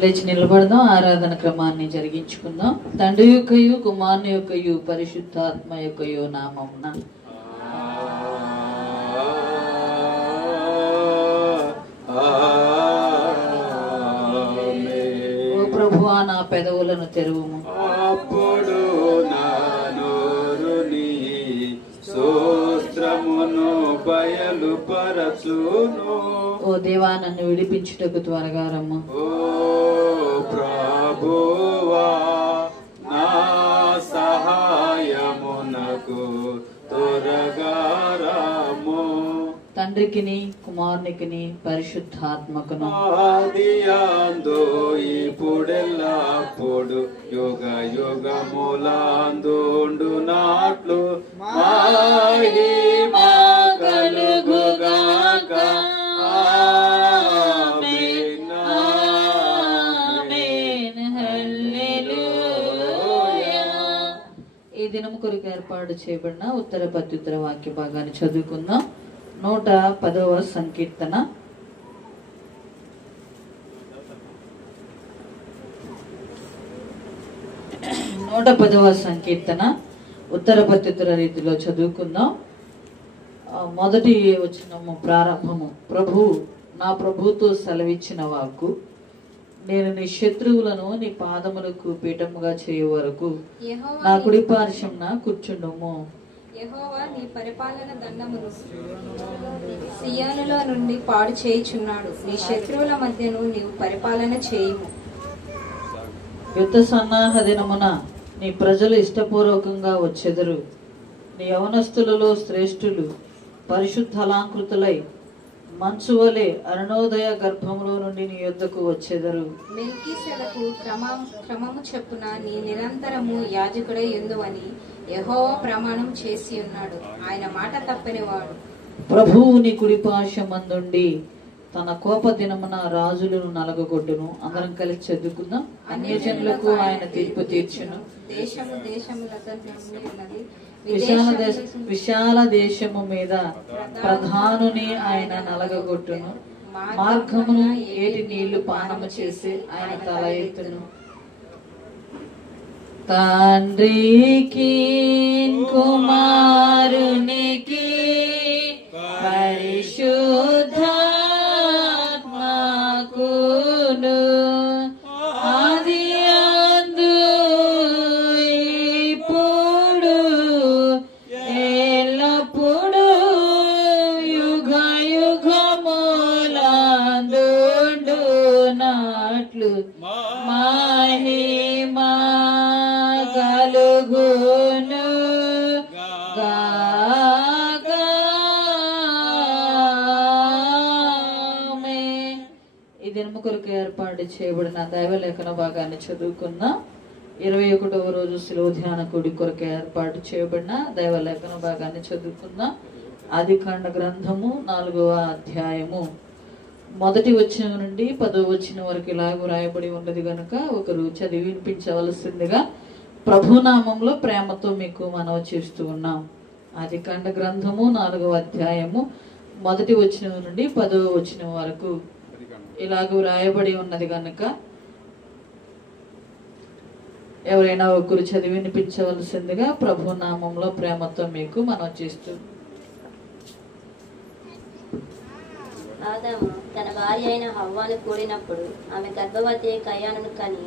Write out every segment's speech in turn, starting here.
లేచి నిలబడదాం, ఆరాధన క్రమాన్ని జరిగించుకుందాం. తండ్రి యొక్కయు కుమారుని యొక్కయు పరిశుద్ధాత్మ యొక్కయు నామమున ఓ ప్రభువా, నా పెదవులను తెరువుము. అప్పుడు నా నోరుని స్తోత్రమును బయలుపరచును. ఓ దేవా, నన్ను విడిపించుటకు త్వరగా రమ్ము. ఓ ప్రభువా, నా సహాయమునకు త్వరగా రమ్ము. తండ్రికిని కుమారునికిని పరిశుద్ధాత్మకును ఆదియందు ఇప్పుడెల్లప్పుడు యుగ యుగములందుండునట్లు మహిమ కలుగుగాక. ఆమేన్, ఆమేన్, హల్లెలూయా. ఈ దినము కొరకు ఏర్పాటు చేయబడిన ఉత్తర ప్రత్యుత్తర వాక్య భాగాన్ని చదువుకుందాం. 110వ సంకీర్తన. ఉత్తర ప్రత్యుత్తర రీతిలో చదువుకుందాం. మొదటి వచనము ప్రారంభము. నా ప్రభుతో సెలవిచ్చిన వాక్కు, నేను నీ శత్రువులను నీ పాదములకు పీఠముగా చేయు వరకు నా కుడి పార్శ్వమున కూర్చుండుము. యెహోవా నీ పరిపాలన దండమును సియోనులో నుండి పాడు చేయుచున్నాడు. నీ శత్రువుల మధ్యను నీవు పరిపాలన చేయుము. యుద్ధ సన్నాహ దినమున నీ ప్రజలు ఇష్టపూర్వకంగా వచ్చెదరు. నీ యవనస్తులలో శ్రేష్ఠులు పరిశుద్ధలాంకృతులై మంచు వలె అరుణోదయ గర్భములో నుండి నీ యొద్దకు వచ్చెదరు. మెల్కీసెదకు క్రమము చెప్పున నీ నిరంతరము యాజకుడై యుందువని యెహోవా ప్రమాణం చేసి ఉన్నాడు. ఆయన మాట తప్పనివాడు. ప్రభువు నీ కుడి పార్శ్వమందుండి తన కోప దినమున రాజులను నలగగొట్టును. అందరం కలిసి చదువుకుందాం. అన్యజనులకు ఆయన తీర్పు తీర్చును. విశాల దేశము మీద ప్రధానుని ఆయన నలగగొట్టును. మార్గమును ఏటి నీళ్లు పానము చేసి ఆయన తల ఎత్తును. తండ్రికి కుమారునికి పరిశుద్ధాత్మకును ఆదియందు ఇప్పుడు ఎల్లప్పుడు యుగ యుగములందుండునట్లు మహిమా కలుగును గాక. ఈ దినము కొరకు ఏర్పాటు చేయబడిన దైవలేఖన భాగాన్ని చదువుకుందాం. 21వ రోజు శిలువ ధ్యాన కూడి కొరకు ఏర్పాటు చేయబడిన దైవలేఖన భాగాన్ని చదువుకుందాం. ఆదికాండ గ్రంథము 4వ అధ్యాయము మొదటి వచనం నుండి 10వ వచనం వరకు ఇలాగ రాయబడి ఉన్నది గనుక ఒకరు చదివి వినిపించవలసిందిగా ప్రభునామంలో ప్రేమతో మీకు మనవి చేస్తూ ఉన్నాం. ఆదికాండ గ్రంథము 4వ అధ్యాయము మొదటి వచనం నుండి 10వ వచనం వరకు ఇలాగ రాయబడి ఉన్నది గనుక ఎవరైనా ఒకరు చదివి వినిపించవలసిందిగా ప్రభునామంలో ప్రేమతో మీకు మనవి చేస్తూ. ఆదాము తన భార్య అయిన హవ్వాను కూడినప్పుడు ఆమె గర్భవతి కయ్యానును కని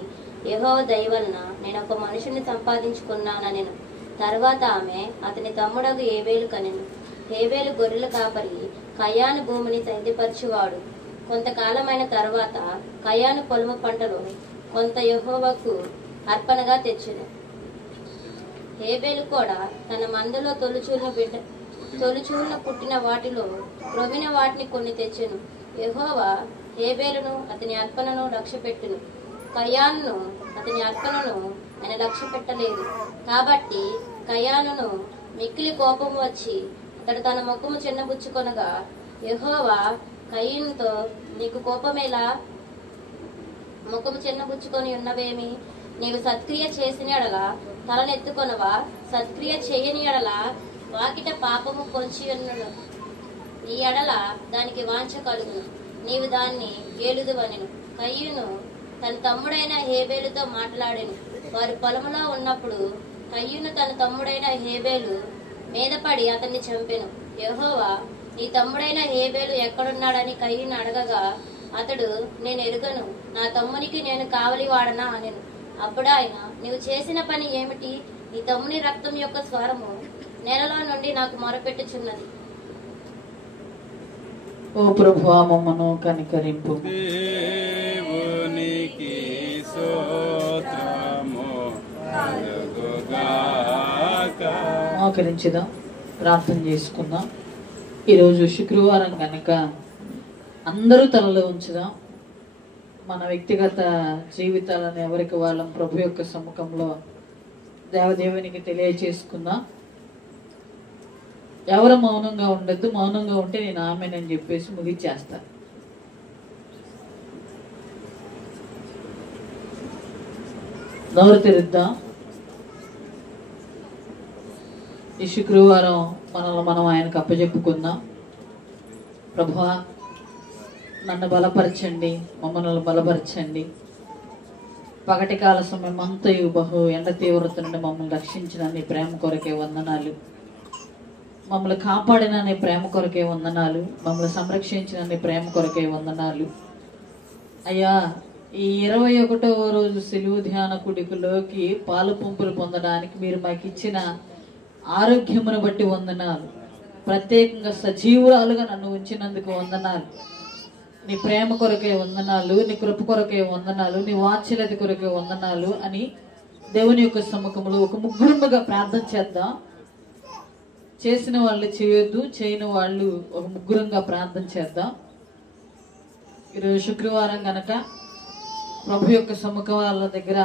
యెహోవా దయ వలన నేను ఒక మనుషుని సంపాదించుకున్నానెను. తర్వాత ఆమె అతని తమ్ముడగు హేబేలు కనెను. హేబేలు గొర్రెల కాపరి, కయ్యాను భూమిని సైద్యపరచువాడు. కొంతకాలమైన తర్వాత కయ్యాను పొలము పంటలో కొంత యెహోవాకు అర్పణగా తెచ్చెను. హేబేలు కూడా తన మందలో తొలిచూలున పుట్టిన వాటిలో క్రొవిన వాటిని కొన్ని తెచ్చెను. యెహోవా హేబేలును అతని అర్పణను లక్ష్యపెట్టును, కయ్యానును అతని అర్పణను ఆయన లక్ష్య పెట్టలేదు. కాబట్టి కయ్యానును మిక్కిలి కోపం వచ్చి అతడు తన ముఖము చిన్నబుచ్చుకొనగా యెహోవా కయ్యనుతో, నీకు కోపమేలా? ముఖము చిన్నబుచ్చుకొని ఉన్నవేమి? నీవు సత్క్రియ చేసిన ఎడల తలనెత్తుకొనవా? సత్క్రియ చేయని ఎడల వాకిట పాపము పొంచి ఉన్నను. ఈ ఎడల దానికి వాంఛ కలుగును, నీవు దాన్ని ఏలుదువనెను. కయ్యూను తన తమ్ముడైన హేబేలుతో మాట్లాడెను. వారు పొలములో ఉన్నప్పుడు కయ్యూను తన తమ్ముడైన హేబేలు మీద పడి అతన్ని చంపెను. యెహోవా, నీ తమ్ముడైన హేబేలు ఎక్కడున్నాడని కయ్యూను అడగగా అతడు, నేను ఎరుగను, నా తమ్మునికి నేను కావలి వాడనా అనెను. అప్పుడు ఆయన, నీవు చేసిన పని ఏమిటి? నీ తమ్ముని రక్తం యొక్క స్వరము నేలలో నుండి నాకు మొరపెట్టుచున్నది. ఓ ప్రభువా, మమ్మను కనికరింపు. దేవునికి స్తోత్రము కలుగుగాక. మోకరించుదాం, ప్రార్థన చేసుకుందాం. ఈరోజు శుక్రవారం కనుక అందరూ తలలో ఉంచుదాం. మన వ్యక్తిగత జీవితాలను ఎవరికి వాళ్ళం ప్రభు యొక్క సముఖంలో దేవదేవునికి తెలియచేసుకుందాం. ఎవరు మౌనంగా ఉండద్దు. మౌనంగా ఉంటే నేను ఆమెనని చెప్పేసి ముగిచ్చేస్తాను. నోరు తెరుద్దాం. ఈ శుక్రవారం మనల్ని మనం ఆయనకు అప్పచెప్పుకుందాం. ప్రభువా, నన్ను బలపరచండి, మమ్మల్ని బలపరచండి. పగటి కాల సమయం అంతయు బహు ఎండ తీవ్రత నుండి మమ్మల్ని రక్షించిన నీ ప్రేమ కొరకే వందనాలు. మమ్మల్ని కాపాడిన నీ ప్రేమ కొరకే వందనాలు. మమ్మల్ని సంరక్షించిన నీ ప్రేమ కొరకే వందనాలు. అయ్యా, ఈ 21వ రోజు సిలువు ధ్యాన కుడికలోకి పాలు పంపులు పొందడానికి మీరు మాకు ఇచ్చిన ఆరోగ్యమును బట్టి వందనాలు. ప్రత్యేకంగా సజీవురాలుగా నన్ను ఉంచినందుకు వందనాలు. నీ ప్రేమ కొరకే వందనాలు, నీ కృప కొరకే వందనాలు, నీ వాత్సల్యత కొరకే వందనాలు అని దేవుని యొక్క సముఖంలో ఒక ముగ్గురుగా ప్రార్థన చేద్దాం. చేసిన వాళ్ళు చేయొద్దు, చేయని వాళ్ళు ఒక ముగ్గురంగా ప్రార్థన చేద్దాం. ఈరోజు శుక్రవారం గనక ప్రభు యొక్క సముఖాల దగ్గర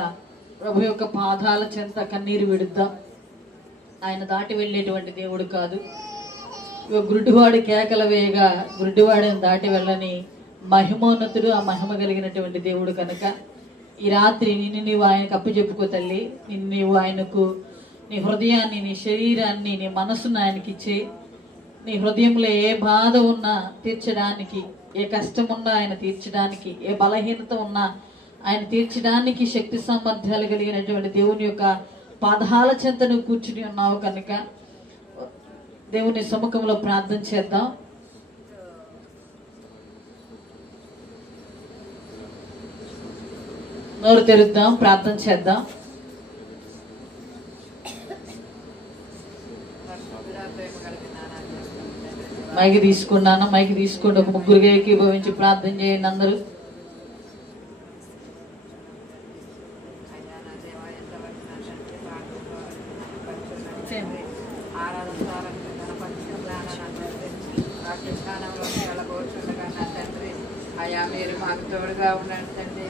ప్రభు యొక్క పాదాల చెంత కన్నీరు విడుద్దాం. ఆయన దాటి వెళ్ళేటువంటి దేవుడు కాదు. గురుడివాడి కేకల వేయగా గురుడివాడిని దాటి వెళ్ళని మహిమోన్నతుడు, ఆ మహిమ కలిగినటువంటి దేవుడు కనుక ఈ రాత్రి నిన్ను నీవు ఆయనకు అప్పచెప్పుకో తల్లి. నిన్ను నీవు ఆయనకు నీ హృదయాన్ని, నీ శరీరాన్ని, నీ మనసును ఆయనకి ఇచ్చే. నీ హృదయంలో ఏ బాధ ఉన్నా తీర్చడానికి, ఏ కష్టం ఉన్నా ఆయన తీర్చడానికి, ఏ బలహీనత ఉన్నా ఆయన తీర్చడానికి శక్తి సామర్థ్యాలు కలిగినటువంటి దేవుని యొక్క పాదాల చెంత నువ్వు కూర్చుని ఉన్నావు కనుక దేవుని సముఖంలో ప్రార్థన చేద్దాం. నోరు తెరుద్దాం, ప్రార్థన చేద్దాం. మైకి తీసుకున్నాను, మైకి తీసుకోండి. ఒక ముగ్గురుగా ఏకీభవించి ప్రార్థన చేయండి అందరూ. అయ్యా, మీరు మాకు తోడుగా ఉండండి తండ్రి.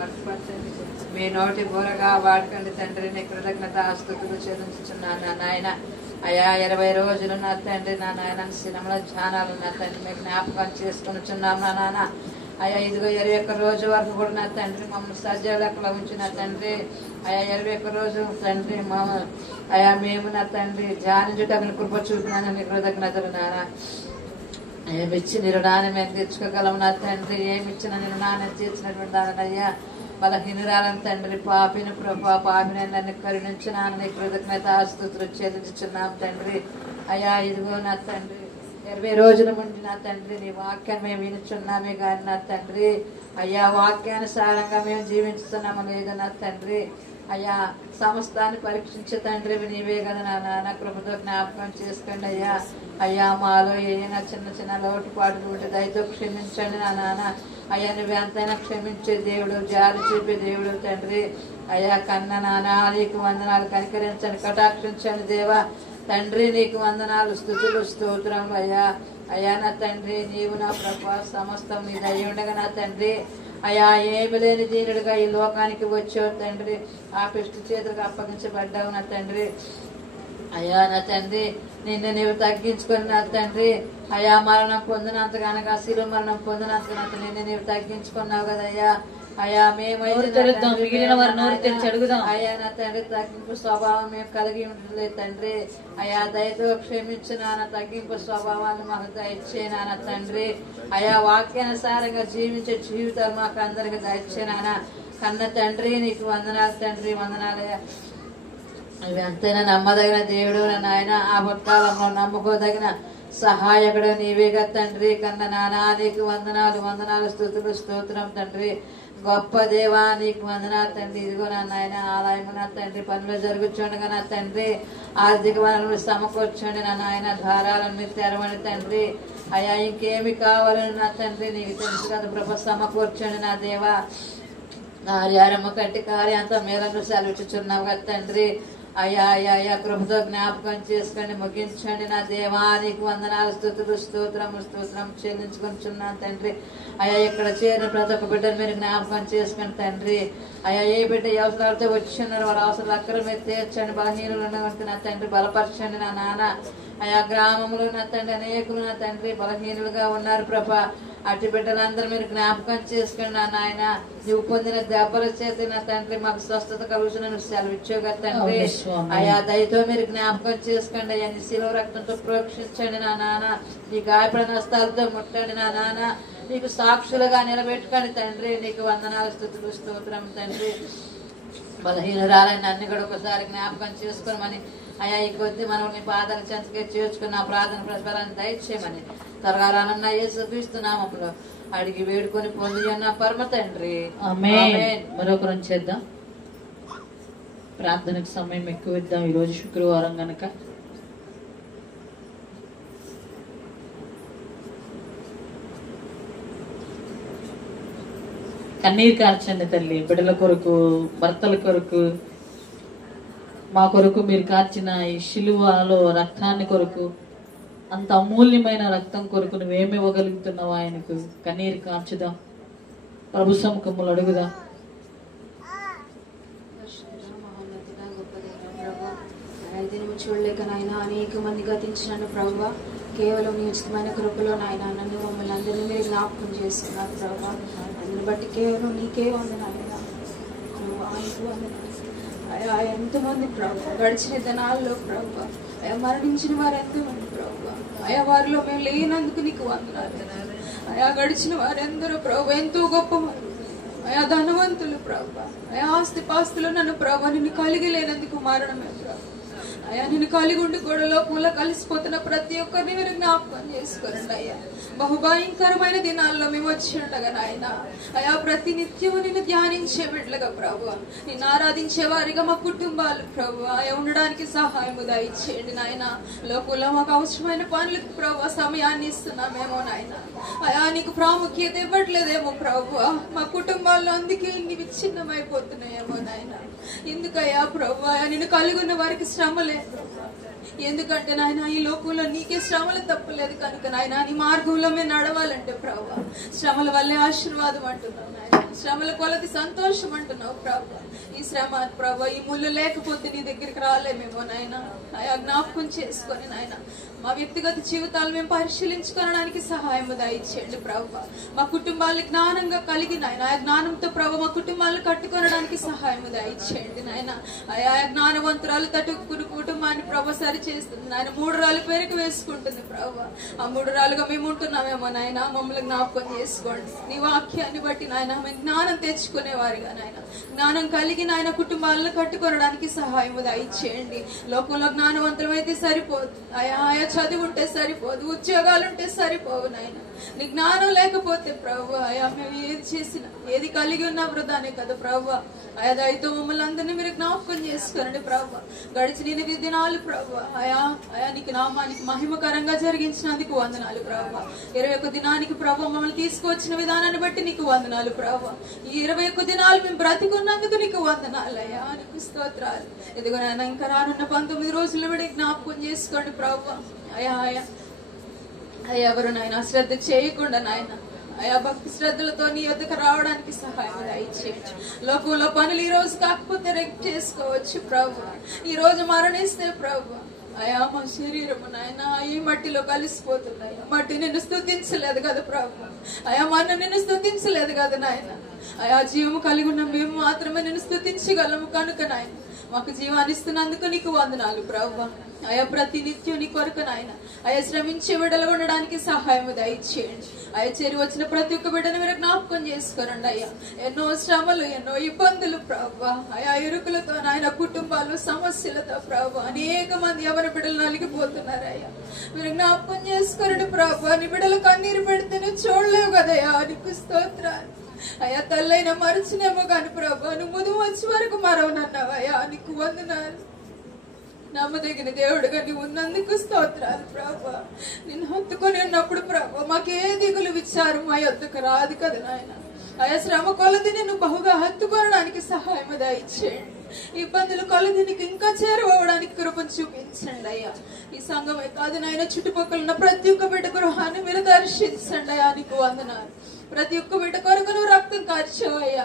మర్చిపరచండి, మీ నోటి బోరగా వాడుకోండి తండ్రి. నీ కృతజ్ఞత ఆస్తుతులు చెల్లించుచున్నాను నాయన. అయ్యా, 20 రోజులు నా తండ్రి, నా నాయన సినిమాల ధ్యానాలు నా తండ్రి మీకు జ్ఞాపకం చేసుకునిచున్నాం నా నాన్న. అయ్యా, ఇదిగో 21 రోజు వరకు కూడా నా తండ్రి మమ్మల్ని సజ్జల లెక్కలో ఉంచిన తండ్రి. అయ్యా, 21 రోజు తండ్రి అయ్యా మేము నా తండ్రి ధ్యానించుటకు కృప చూపినాను. నీ కృతజ్ఞతలు నాన్న. అయ్యా, ఇచ్చి నీ రుణాన్ని మేము తెచ్చుకోగలం నా తండ్రి. ఏమిచ్చిన నీ రుణాన్ని తీర్చినటువంటి దానయ్యా, బలహీనురాలను తండ్రి, పాపిని ప్రభా, పాపిని నన్ను కరుణించినాను. నీ కృతజ్ఞత ఆస్తుతులు చెల్లించున్నాం తండ్రి. అయ్యా, ఇదిగో నా తండ్రి 20 రోజుల ముందు నా తండ్రి నీ వాక్యాన్ని మేము వినుచున్నామే కానీ నా తండ్రి అయ్యా, వాక్యానుసారంగా మేము జీవించుతున్నాము లేదు నా తండ్రి. అయ్యా, సమస్తాన్ని పరీక్షించే తండ్రి నీవే కదా నా నాన్న. కృపతో జ్ఞాపకం చేసుకోండి అయ్యా. అయ్యా, మాలో ఏదైనా చిన్న చిన్న లోటుపాట్లు ఉంటే దయతో క్షమించండి నా నాన్న. అయ్యా, నువ్వు ఎంతైనా క్షమించే దేవుడు, జాలి చూపే దేవుడు తండ్రి. అయ్యా, కన్న నాన్న నీకు వందనాలు, కనికరించండి, కటాక్షించండి దేవా తండ్రి. నీకు వందనాలు, స్తుతులు, స్తోత్రములు అయ్యా. అయ్యా నా తండ్రి, నీవు నా ప్రభా సమస్తం నీ దయ ఉండగా నా తండ్రి. అయ్యా, ఏమి లేని దీనుడిగా ఈ లోకానికి వచ్చావు తండ్రి. ఆ పిష్టి చేతులకు అప్పగించబడ్డావు నా తండ్రి. అయ్యా నా తండ్రి, నిన్ను నీవు తగ్గించుకొని నా తండ్రి. అయ్యా, మరణం పొందినంతగా అనగా శిలువ మరణం పొందినంతగా నిన్ను నీవు తగ్గించుకున్నావు కదయ్యా. అయా మేము నోరు తెరుద్దాం, మిగిలిన వారు నోరు తెరిచి అడుగుదాం. అయ్యా నా తండ్రి తగ్గింపు స్వభావం మేము కలిగి ఉండలేదు తండ్రి. అయా దయతో క్షమించు నాన్న, తగ్గింపు స్వభావాన్ని మాకు దయచే నాన్న తండ్రి. అయా వాక్యానుసారంగా జీవించే జీవితాలు మాకు అందరికి దయచే నాన్న. కన్న తండ్రి నీకు వందనాలు తండ్రి, వందనాలయ్యా. అవి అంతైనా నమ్మదగిన దేవుడు నాయన, ఆపత్కాలంలో నమ్ముకోదగిన సహాయకుడు నీవేగా తండ్రి. కన్న నానా నీకు వందనాలు, వందనాలు, స్తుతులు, స్తోత్రం తండ్రి. గొప్ప దేవా నీకు వందనాలు తండ్రి. ఇదిగో నా నాయన ఆలయం నా తండ్రి పనులు జరుగుతుండగా నా తండ్రి ఆర్థిక వనరులు సమకూర్చండి నా నాయన, ధారాలను మీరు తెరవండి తండ్రి. అయ్యా ఇంకేమి కావాలని నా తండ్రి నీకు తెలుసు కదా ప్రభు, సమకూర్చండి నా దేవా. కార్యారమ్మ కట్టి కార్యాంత మేలను సెలవిచ్చుచున్నావు కదా తండ్రి. అయ్యా అయ్యా అయ్యా కృపతో జ్ఞాపకం చేసుకోండి, ముగించండి నా దేవా. నీకు వందనాలు, స్తుతులు, స్తోత్రము, స్తోత్రం చెల్లించుకుంటున్నాను తండ్రి. అయ్యా ఇక్కడ చేరిన ప్రతి ఒక్క బిడ్డను మీరు జ్ఞాపకం చేసుకోండి తండ్రి. అయ్యా ఏ బిడ్డ ఏ అవసరాలతో వచ్చిన్నారు వారి అవసరాలు అక్కడ మీరు తీర్చండి. బలహీనులు ఉన్నటువంటి నా తండ్రి బలపరచండి నా నాన్న. అయా గ్రామంలో నా తండ్రి అనేకులు నా తండ్రి బలహీనులుగా ఉన్నారు ప్రభా. అటు బిడ్డలందరూ మీరు జ్ఞాపకం చేసుకోండి నా నాయన. నువ్వు పొందిన దెబ్బల చేత నా తండ్రి మాకు స్వస్థత కలుగుతున్న సెలవిచ్చావు కదా తండ్రి. అయా దయతో మీరు జ్ఞాపకం చేసుకోండి అయ్యా. నీ శిలువ రక్తంతో ప్రోక్షించండి నా నాన్న. నీ గాయపడిన హస్తాలతో ముట్టండి నా నాన్న. నీకు సాక్షులుగా నిలబెట్టుకోండి తండ్రి. నీకు వందనాలు, స్తుతులు, స్తోత్రం తండ్రి. బలహీనరాలని అన్ని కూడా ఒకసారి జ్ఞాపకం చేసుకోమని అయ్యా ఈ కొద్ది మనం నీ పాదాల చెంతకే చేర్చుకున్న ప్రార్థన ప్రతిఫలాన్ని దయచేయమని త్వరగా రానున్న యేసుక్రీస్తునామములో అడిగి వేడుకొని పొంది అన్న పరమ తండ్రి. ఆమేన్. మరొకరం చేద్దాం, ప్రార్థనకు సమయం ఎక్కువ ఇద్దాం. ఈరోజు శుక్రవారం గనక కన్నీరు కార్చండి తల్లి. బిడ్డల కొరకు, భర్తల కొరకు, మా కొరకు మీరు కార్చిన ఈ శిలువలో రక్తాన్ని కొరకు, అంత అమూల్యమైన రక్తం కొరకు నువ్వేమి ఇవ్వగలుగుతున్నావు ఆయనకు. కన్నీరు కార్చుదాం, ప్రభు సముఖములు అడుగుదాం. దినము చూడలేక నాయన అనేక మంది గతించినాను ప్రభు. కేవలం నీ ఉచితమైన కృపలో నాయన నన్ను మమ్మల్ని అందరినీ మీరు జ్ఞాపకం చేసుకున్నారు ప్రభు. అందుని బట్టి కేవలం నీకే ఉంది నాయన. అయ్యా ఎంతమంది ప్రభు గడిచిన దినాల్లో ప్రభు, అయ్యా మరణించిన వారు ఎంతమంది ప్రభు. అయ్యా వారిలో మేము లేనందుకు నీకు వందనాలు. అయ్యా గడిచిన వారెందరూ ప్రభు ఎంతో గొప్పవారు, అయ్యా ధనవంతులు ప్రభు. అయ్యా ఆస్తి పాస్తులు నన్ను ప్రభు నిన్ను కలిగి లేనందుకు మరణమే ప్రభు. అయ్యా నిన్ను కలిగి ఉండి కూడా లోకంలో కలిసిపోతున్న ప్రతి ఒక్కరిని మీరు జ్ఞాపకం చేసుకోరండి అయ్యా. బహుభయంకరమైన దినాల్లో మేము వచ్చి ఉండగా నాయన అయ్యా ప్రతి నిత్యము నిన్ను ధ్యానించే బిడ్డలుగా ప్రభు, నిన్ను ఆరాధించే వారిగా మా కుటుంబాలు ప్రభు అయ్యా ఉండడానికి సహాయము దయచేయండి నాయన. లోకంలో మాకు అవసరమైన పనులకు ప్రభు సమయాన్ని ఇస్తున్నామేమో నాయన. అయ్యా నీకు ప్రాముఖ్యత ఇవ్వట్లేదేమో ప్రభు. మా కుటుంబాల్లో అందుకే ఇన్ని విచ్ఛిన్నమైపోతున్నాయేమో నాయన. ఎందుకయ్యా ప్రభు అయ్యా నిన్ను కలిగి ఉన్న వారికి శ్రమ లేదు. ఎందుకంటే నాయన ఈ లోకంలో నీకే శ్రమలు తప్పలేదు కనుక నాయన నీ మార్గంలో మేము నడవాలంటే ప్రభు శ్రమల వల్లే ఆశీర్వాదం అంటున్నావు నాయన. శ్రమల కొలది సంతోషం అంటున్నావు ప్రభు. ఈ శ్రమ ప్రభు ఈ ముళ్ళు లేకపోతే నీ దగ్గరికి రాలేమేమో నాయన. అయా జ్ఞాపకం చేసుకొని నాయన మా వ్యక్తిగత జీవితాలు మేము పరిశీలించుకోవడానికి సహాయం దయచేయండి ప్రభు. మా కుటుంబాలను జ్ఞానంగా కలిగి నాయన ఆ జ్ఞానంతో ప్రభు మా కుటుంబాలను కట్టుకోవడానికి సహాయం దయచేయండి నాయన. ఆయా జ్ఞానవంతురాలు తట్టుకుని కుటుంబాన్ని ప్రభు సరి చేస్తుంది నాయన. 3 రాళ్ళు పేరుకు వేసుకుంటుంది ప్రభు. ఆ 3 రాళ్ళుగా మేము ఉంటున్నామేమో నాయన. మమ్మల్ని జ్ఞాపకం చేసుకోండి. నీ వాక్యాన్ని బట్టి నాయన మేము జ్ఞానం తెచ్చుకునే వారిగా నాయన జ్ఞానం కలిగి నాయన కుటుంబాలను కట్టుకోవడానికి సహాయం దయచేయండి. లోకంలో జ్ఞానవంతులమైతే సరిపోదు, ఆయా చదివి ఉంటే సరిపోదు, ఉద్యోగాలు ఉంటే సరిపోవు నాయన. నీ జ్ఞానం లేకపోతే ప్రభు అయా మేము ఏది చేసినా ఏది కలిగి ఉన్నా వృధానే కదా ప్రభు. ఆయా దయతో మమ్మల్ని అందరినీ మీరు జ్ఞాపకం చేసుకోండి ప్రభు. గడిచిన 8 దినాలు ప్రభు అయా నీకు నామానికి మహిమకరంగా జరిగించినందుకు వందనాలు ప్రభు. 21 దినానికి ప్రభు మమ్మల్ని తీసుకువచ్చిన విధానాన్ని బట్టి నీకు వందనాలు ప్రభు. ఈ 21 దినాలు మేము బ్రతికున్నందుకు నీకు వందనాలు అయ్యా. నీకు స్తోత్రాలు. ఇదిగో నాయన ఇంకా రానున్న 19 రోజులు కూడా జ్ఞాపకం చేసుకోండి ప్రభు. అయా ఎవరు నాయన శ్రద్ధ చేయకుండా నాయన అయా భక్తి శ్రద్ధలతో నీ వద్దకు రావడానికి సహాయం దయచేయండి. లోకంలో పనులు ఈ రోజు కాకపోతే రేపు చేసుకోవచ్చు ప్రభు. ఈ రోజు మరణిస్తే ప్రభు అయా మా శరీరము నాయన ఈ మట్టిలో కలిసిపోతున్నాయి. మట్టి నిన్ను స్తుతించలేదు కదా ప్రభు. అయా మన నిన్ను స్తుతించలేదు కదా నాయన. అయా జీవము కలిగి ఉన్న మేము మాత్రమే నిన్ను స్తుతించగలము కనుక నాయన మాకు జీవాన్ని ఇస్తున్నందుకు నీకు వందనాలు ప్రభు. అయా ప్రతి నిత్యం నీ కొరకు నాయన అయా శ్రమించే బిడ్డలు ఉండడానికి సహాయం దయచేయండి. అయ్యా చేరి వచ్చిన ప్రతి ఒక్క బిడ్డను మీరు జ్ఞాపకం చేసుకోరండి అయ్యా. ఎన్నో శ్రమలు ఎన్నో ఇబ్బందులు ప్రభు. అయా ఇరుకులతో నాయన కుటుంబాలు సమస్యలతో ప్రభు అనేక మంది ఎవరి బిడ్డలు నలిగిపోతున్నారు అయ్యా. మీరు జ్ఞాపకం చేసుకోరండి ప్రభు. నీ బిడ్డలు కన్నీరు పెడితే నువ్వు చూడలేవు కదయ్యా. నీకు స్తోత్రాలు అయ్యా. తల్లైన మరచినేమో కాని ప్రభు నువ్వు ముందు వచ్చే వరకు మరవనన్నావయ్యా. నీకు వందనాలు. నమ్మదగిన దేవుడుగా నీవు ఉన్నందుకు స్తోత్రాలు ప్రభు. నిన్ను హత్తుకొని ఉన్నప్పుడు ప్రభు మాకే దిగులు విచారం మా యొద్దకు రాదు కదా నాయన. అయా శ్రమ కొలది నిన్ను బహుగా హత్తుకోవడానికి సహాయం దయచేయండి. ఇబ్బందులు కొలది నీకు ఇంకా చేరువడానికి కృపను చూపించండి అయ్యా. ఈ సంఘమే కాదు నాయన చుట్టుపక్కల ఉన్న ప్రతి ఒక్క బిడ్డ గృహాన్ని మీరు దర్శించండి అయ్యా. నీకు వందనాలు. ప్రతి ఒక్క బిడ్డ కొరకు నువ్వు రక్తం కార్చావయ్యా.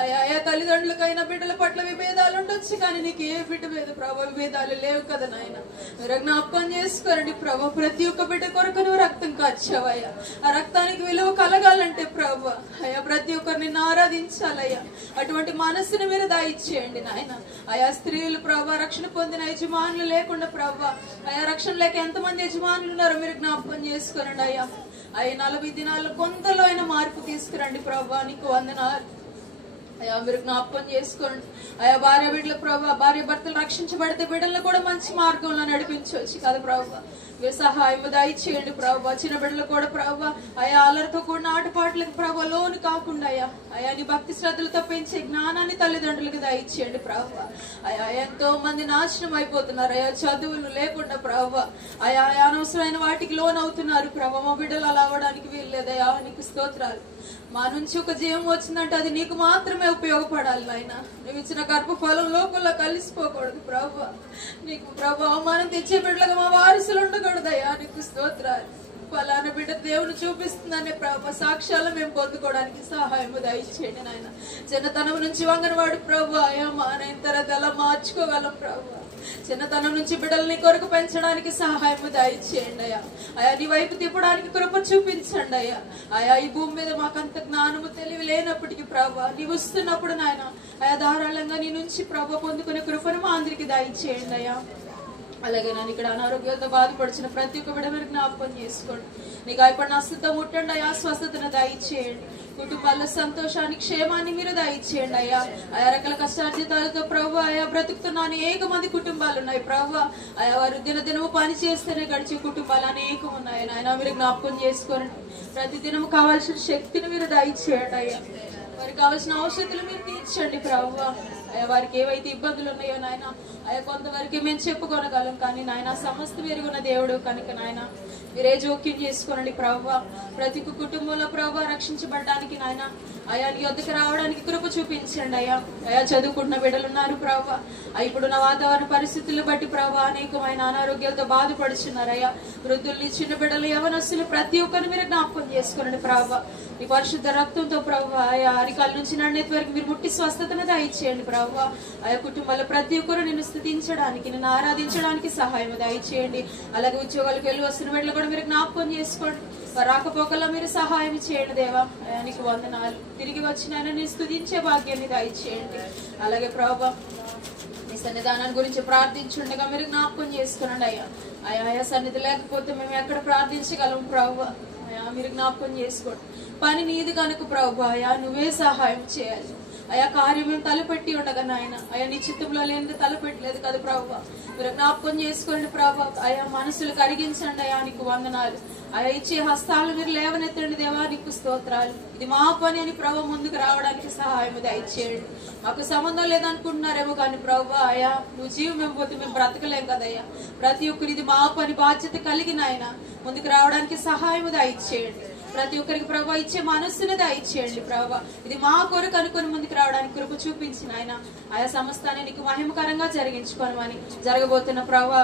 అయ్యా అయా తల్లిదండ్రులకైనా బిడ్డల పట్ల విభేదాలు ఉండొచ్చు కానీ నీకు ఏ బిడ్డ మీద ప్రభావ విభేదాలు లేవు కదా నాయన. మీరు జ్ఞాపకం చేసుకోరండి ప్రభు. ప్రతి ఒక్క బిడ్డ కొరకు నువ్వు రక్తం కార్చావయ్యా. ఆ రక్తానికి విలువ కలగాలంటే ప్రభు అయ్యా ప్రతి ఒక్కరు నిన్ను ఆరాధించాలయ్యా. అటువంటి మనస్సును మీరు దయచేయండి నాయన. అయా స్త్రీలు ప్రభు రక్షణ పొందిన యజమానులు లేకుండా ప్రభు అయా రక్షణ లేక ఎంతమంది యజమానులు ఉన్నారో మీరు జ్ఞాపకం చేసుకోరండి అయ్యా. అయ్యా 40 దినాల్లో కొంతలో అయినా మార్పు తీసుకురండి ప్రభా. నీకు వందనాలు అయ్యా. మీరు జ్ఞాపకం చేసుకోండి అయ్యా. భార్య బిడ్డల ప్రభా భార్య భర్తలు రక్షించబడితే బిడ్డలను కూడా మంచి మార్గంలో నడిపించవచ్చు కదా ప్రభా. మీరు సహాయం దయచేయండి ప్రభా. చిన్న బిడ్డలు కూడా ప్రభా అయా అల్లరితో కూడిన ఆటపాటలకు ప్రభా లోను కాకుండా అయ్యా అయా నీ భక్తి శ్రద్ధలతో పెంచే జ్ఞానాన్ని తల్లిదండ్రులకు దయచేయండి ప్రభా. అయా ఎంతో మంది నాశనం అయిపోతున్నారు అయా చదువులు లేకుండా ప్రభా అయా అనవసరమైన వాటికి లోన్ అవుతున్నారు ప్రభా. మా బిడ్డలు అలా అవ్వడానికి వీల్లేదయా. నీకు స్తోత్రాలు. మా నుంచి ఒక జీవం వచ్చిందంటే అది నీకు మాత్రమే ఉపయోగపడాలి నాయన. నువ్వు ఇచ్చిన గర్భఫలం లోపల కలిసిపోకూడదు ప్రభా. నీకు ప్రభా అవమానం తెచ్చే బిడ్డలుగా మా వారసులు ఉండకూడదయ్యా. నీకు స్తోత్రాలు. ఫలానా బిడ్డ దేవుని చూపిస్తుందనే ప్రభా సాక్ష్యాలు మేము పొందుకోవడానికి సహాయం దయచేయండి నాయన. చిన్నతనం నుంచి వంగనవాడు ప్రభు అయ్యా మానైన తర్వాత ఎలా మార్చుకోగలం ప్రభు. చిన్నతనం నుంచి బిడ్డలని కొరకు పెంచడానికి సహాయం దయచేయండి అయ్యా. అయా నీ వైపు తిప్పడానికి కృప చూపించండి అయ్యా. అయా ఈ భూమి మీద మాకంత జ్ఞానము తెలివి లేనప్పటికీ ప్రభా నీవు వస్తున్నప్పుడు నాయన అయా ధారాళంగా నీ నుంచి ప్రభా పొందుకునే కృపను మా అందరికి దయచేయండి అయ్యా. అలాగే నన్ను ఇక్కడ అనారోగ్యంతో బాధపడుచిన ప్రతి ఒక్క బిడ్డ మీరు జ్ఞాపకం చేసుకోండి. నీకు అయిపోయిన అస్వస్థత ముట్టండి అయ్యా. స్వస్థతను దయచేయండి. కుటుంబాల్లో సంతోషాన్ని క్షేమాన్ని మీరు దయచేయండి అయ్యా. ఆయా రకాల కష్టార్జితాలతో ప్రభు అయా బ్రతుకుతున్న అనేక మంది కుటుంబాలు ఉన్నాయి ప్రభు. అయా వారు దినదినము పని చేస్తేనే గడిచే కుటుంబాలు అనేకం ఉన్నాయి నాయన. మీరు జ్ఞాపకం చేసుకోండి. ప్రతి దినము కావాల్సిన శక్తిని మీరు దయచేయండి అయ్యా. వారికి కావాల్సిన ఔషధాలు మీరు తీర్చండి ప్రభు. అయ్యా వారికి ఏవైతే ఇబ్బందులు ఉన్నాయో నాయన అయ్యా కొంతవరకు మేము చెప్పుకోనగలం కానీ నాయన సమస్త మెరుగున్న దేవుడు కనుక నాయన మీరే జోక్యం చేసుకోనండి ప్రభు. ప్రతి కుటుంబంలో ప్రభు రక్షించబడడానికి నాయన అయా నీ వద్దకు రావడానికి కృప చూపించండి అయ్యా. అయా చదువుకుంటున్న బిడ్డలు ఉన్నారు ప్రభు. ఇప్పుడున్న వాతావరణ పరిస్థితులను బట్టి ప్రభు అనేకమైన అనారోగ్యాలతో బాధపడుచున్నారు అయ్యా. వృద్ధుల్ని చిన్న బిడ్డలు యవనస్తులు ప్రతి ఒక్కరిని మీరు జ్ఞాపకం చేసుకోనండి ప్రభు. నీ పరిశుద్ధ రక్తంతో ప్రభు ఆయా అరికాల నుంచి నన్నెత్తి వరకు మీరు ముట్టి స్వస్థతను దయచేయండి ప్రభు. ఆయా కుటుంబాల్లో ప్రతి ఒక్కరు నిన్ను స్తుతించడానికి నిన్ను ఆరాధించడానికి సహాయం దయచేయండి. అలాగే ఉద్యోగాలకు వెళ్ళి వస్తున్న బిడ్డలు కూడా మీరు జ్ఞాపకం చేసుకోండి. రాకపోకల్లో మీరు సహాయం చేయండి దేవా. నీకు వందనాలు. తిరిగి వచ్చిన నేను స్తుతించే భాగ్యాన్ని దయచేయండి. అలాగే ప్రభు నీ సన్నిధానాన్ని గురించి ప్రార్థించుండగా మీరు జ్ఞాపకం చేసుకునండి అయ్యా. ఆయా సన్నిధి లేకపోతే మేము ఎక్కడ ప్రార్థించగలం ప్రభు. అయా మీరు జ్ఞాపకం చేసుకోండి. పని నీది కనుక ప్రభు అయా నువ్వే సహాయం చేయాలి అయా. కార్యం మేము తలపెట్టి ఉండగా నాయన అయా నీ చిత్తంలో లేనిది తలపెట్టలేదు కదా ప్రభు. మీరు జ్ఞాపకం చేసుకోండి ప్రభు. అయా మనసులు కరిగించండి అయా. నీకు వందనాలు. అయా ఇచ్చే హస్తాలు మీరు లేవనెత్తండి దేవా. నీకు స్తోత్రాలు. ఇది మా పని అని ప్రభు ముందుకు రావడానికి సహాయం దయచేయండి. మాకు సంబంధం లేదనుకుంటున్నారేమో కానీ ప్రభు అయా నువ్వు జీవం మేము పోతే మేము బ్రతకలేం కదయ్యా. ప్రతి ఒక్కరు ఇది మా పని బాధ్యత కలిగిన ఆయన ముందుకు రావడానికి సహాయం దయచేయండి. ప్రతి ఒక్కరికి ప్రభా ఇచ్చే మనస్సును దయచేయండి ప్రభా. ఇది మా కొరకు అనుకుని ముందుకు రావడానికి కృప చూపించిన ఆయన ఆయా సమస్తాన్ని నీకు మహిమకరంగా జరిగించుకోనమని జరగబోతున్న ప్రభా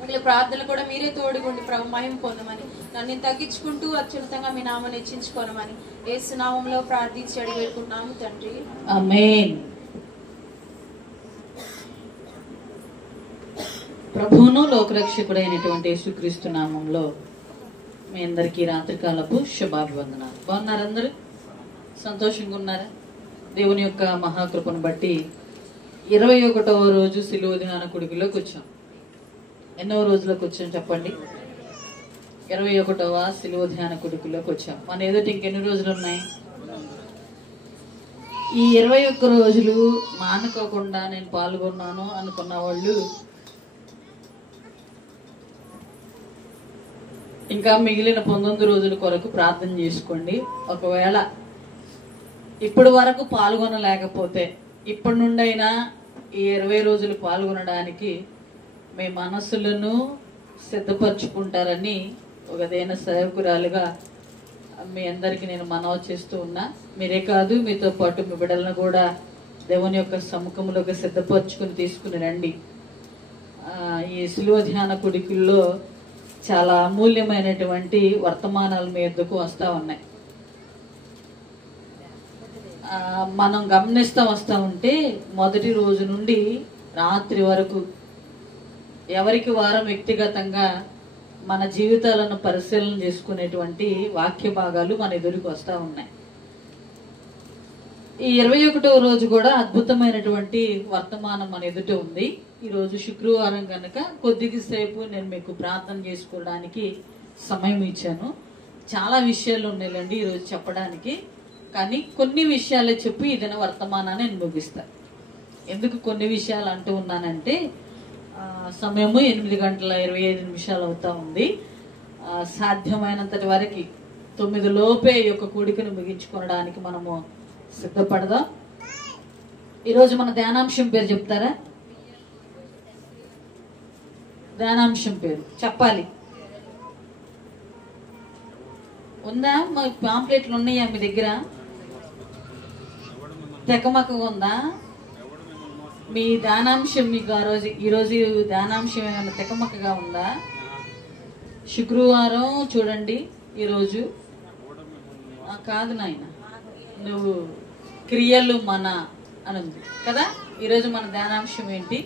మిగిలిన ప్రార్థనలు కూడా మీరే తోడుగుండి ప్రభు మహిమ పొందమని నన్ను తగ్గించుకుంటూ అత్యున్నతంగా మీ నామాన్ని హెచ్చించుకోనమని యేసు నామములో ప్రార్థించి అడిగి వేడుకుంటున్నాము తండ్రి. ఆమేన్. ప్రభువును లోకరక్షకుడైనటువంటి యేసుక్రీస్తు నామంలో మీ అందరికీ రాత్రికాలపు శుభాభివందనాలు. బాగున్నారు? అందరూ సంతోషంగా ఉన్నారా? దేవుని యొక్క మహాకృపను బట్టి 21వ రోజు సిలువ ధ్యాన కుడికిలోకి వచ్చాం. ఎన్నో రోజులకు వచ్చాం చెప్పండి? 21వ సిలువ ధ్యాన కుడికిలోకి వచ్చాం. మన ఎదుటి ఇంకెన్ని రోజులు ఉన్నాయి? ఈ 21 రోజులు మానుకోకుండా నేను పాల్గొన్నాను అనుకున్న వాళ్ళు ఇంకా మిగిలిన 19 రోజుల కొరకు ప్రార్థన చేసుకోండి. ఒకవేళ ఇప్పటి వరకు పాల్గొనలేకపోతే ఇప్పటి నుండైనా ఈ 20 రోజులు పాల్గొనడానికి మీ మనస్సులను సిద్ధపరచుకుంటారని ఒక దేన సేవకురాలుగా మీ అందరికీ నేను మనవి చేస్తూ ఉన్నా. మీరే కాదు, మీతో పాటు మీ బిడ్డలను కూడా దేవుని యొక్క సముఖంలోకి సిద్ధపరచుకుని తీసుకుని రండి. ఈ సిలువ ధ్యాన కుడికిల్లో చాలా అమూల్యమైనటువంటి వర్తమానాలు మీ ఎద్దుకు వస్తూ ఉన్నాయి. మనం వస్తూ ఉంటే మొదటి రోజు నుండి రాత్రి వరకు ఎవరికి వారం వ్యక్తిగతంగా మన జీవితాలను పరిశీలన చేసుకునేటువంటి వాక్య భాగాలు మన ఎదురుకు వస్తూ ఉన్నాయి. ఈ 21వ రోజు కూడా అద్భుతమైనటువంటి వర్తమానం మన ఎదుట ఉంది. ఈరోజు శుక్రవారం కనుక కొద్దిసేపు నేను మీకు ప్రార్థన చేసుకోవడానికి సమయం ఇచ్చాను. చాలా విషయాలు ఉన్నాయండి ఈరోజు చెప్పడానికి, కానీ కొన్ని విషయాలే చెప్పి ఇదైనా వర్తమానాన్ని నేను ముగిస్తాను. ఎందుకు కొన్ని విషయాలు అంటూ ఉన్నానంటే సమయము 8:25 అవుతా ఉంది. సాధ్యమైనంతటి వరకు 9 లోపే ఈ యొక్క కూడికను ముగించుకోవడానికి మనము సిద్ధపడదాం. ఈరోజు మన ధ్యానాంశం పేరు చెప్తారా? ధ్యానాంశం పేరు చెప్పాలి. ఉందా? మా పాంప్లెట్లు ఉన్నాయా మీ దగ్గర? తెకమకగా ఉందా మీ ధ్యానాంశం? మీకు ఈరోజు ధ్యానాంశం ఏమైనా తెకమకగా ఉందా? శుక్రవారం చూడండి. ఈరోజు కాదు నాయన, నువ్వు క్రియలు మన అని ఉంది కదా. ఈరోజు మన ధ్యానాంశం ఏంటి?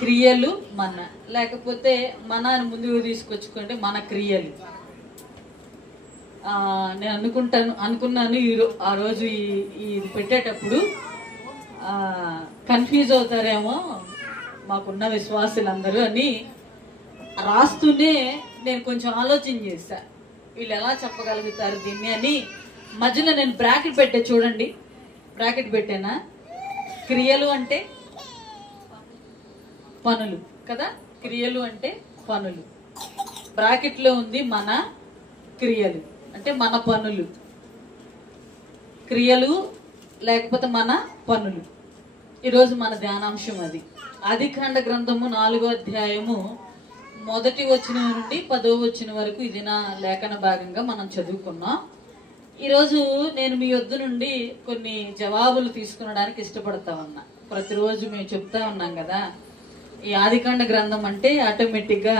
క్రియలు మన, లేకపోతే మన అని ముందుకు తీసుకొచ్చుకోండి, మన క్రియలు. నేను అనుకున్నాను ఆ రోజు ఇది పెట్టేటప్పుడు కన్ఫ్యూజ్ అవుతారేమో మాకున్న విశ్వాసులందరూ అని రాస్తూనే నేను కొంచెం ఆలోచన చేశా, వీళ్ళు ఎలా చెప్పగలుగుతారు దీన్ని అని. మధ్యలో నేను బ్రాకెట్ పెట్టే, చూడండి బ్రాకెట్ పెట్టానా. క్రియలు అంటే పనులు కదా, క్రియలు అంటే పనులు. బ్రాకెట్ లో ఉంది మన క్రియలు అంటే మన పనులు. క్రియలు లేకపోతే మన పనులు. ఈరోజు మన ధ్యానాంశం అది. ఆదికాండ గ్రంథము 4వ అధ్యాయము 1వ వచనం నుండి 10వ వచనం వరకు ఇది నా లేఖన భాగంగా మనం చదువుకున్నాం. ఈరోజు నేను మీ వద్ద నుండి కొన్ని జవాబులు తీసుకునడానికి ఇష్టపడతా ఉన్నా. ప్రతిరోజు మేము చెప్తా ఉన్నాం కదా, ఈ ఆదికాండ గ్రంథం అంటే ఆటోమేటిక్ గా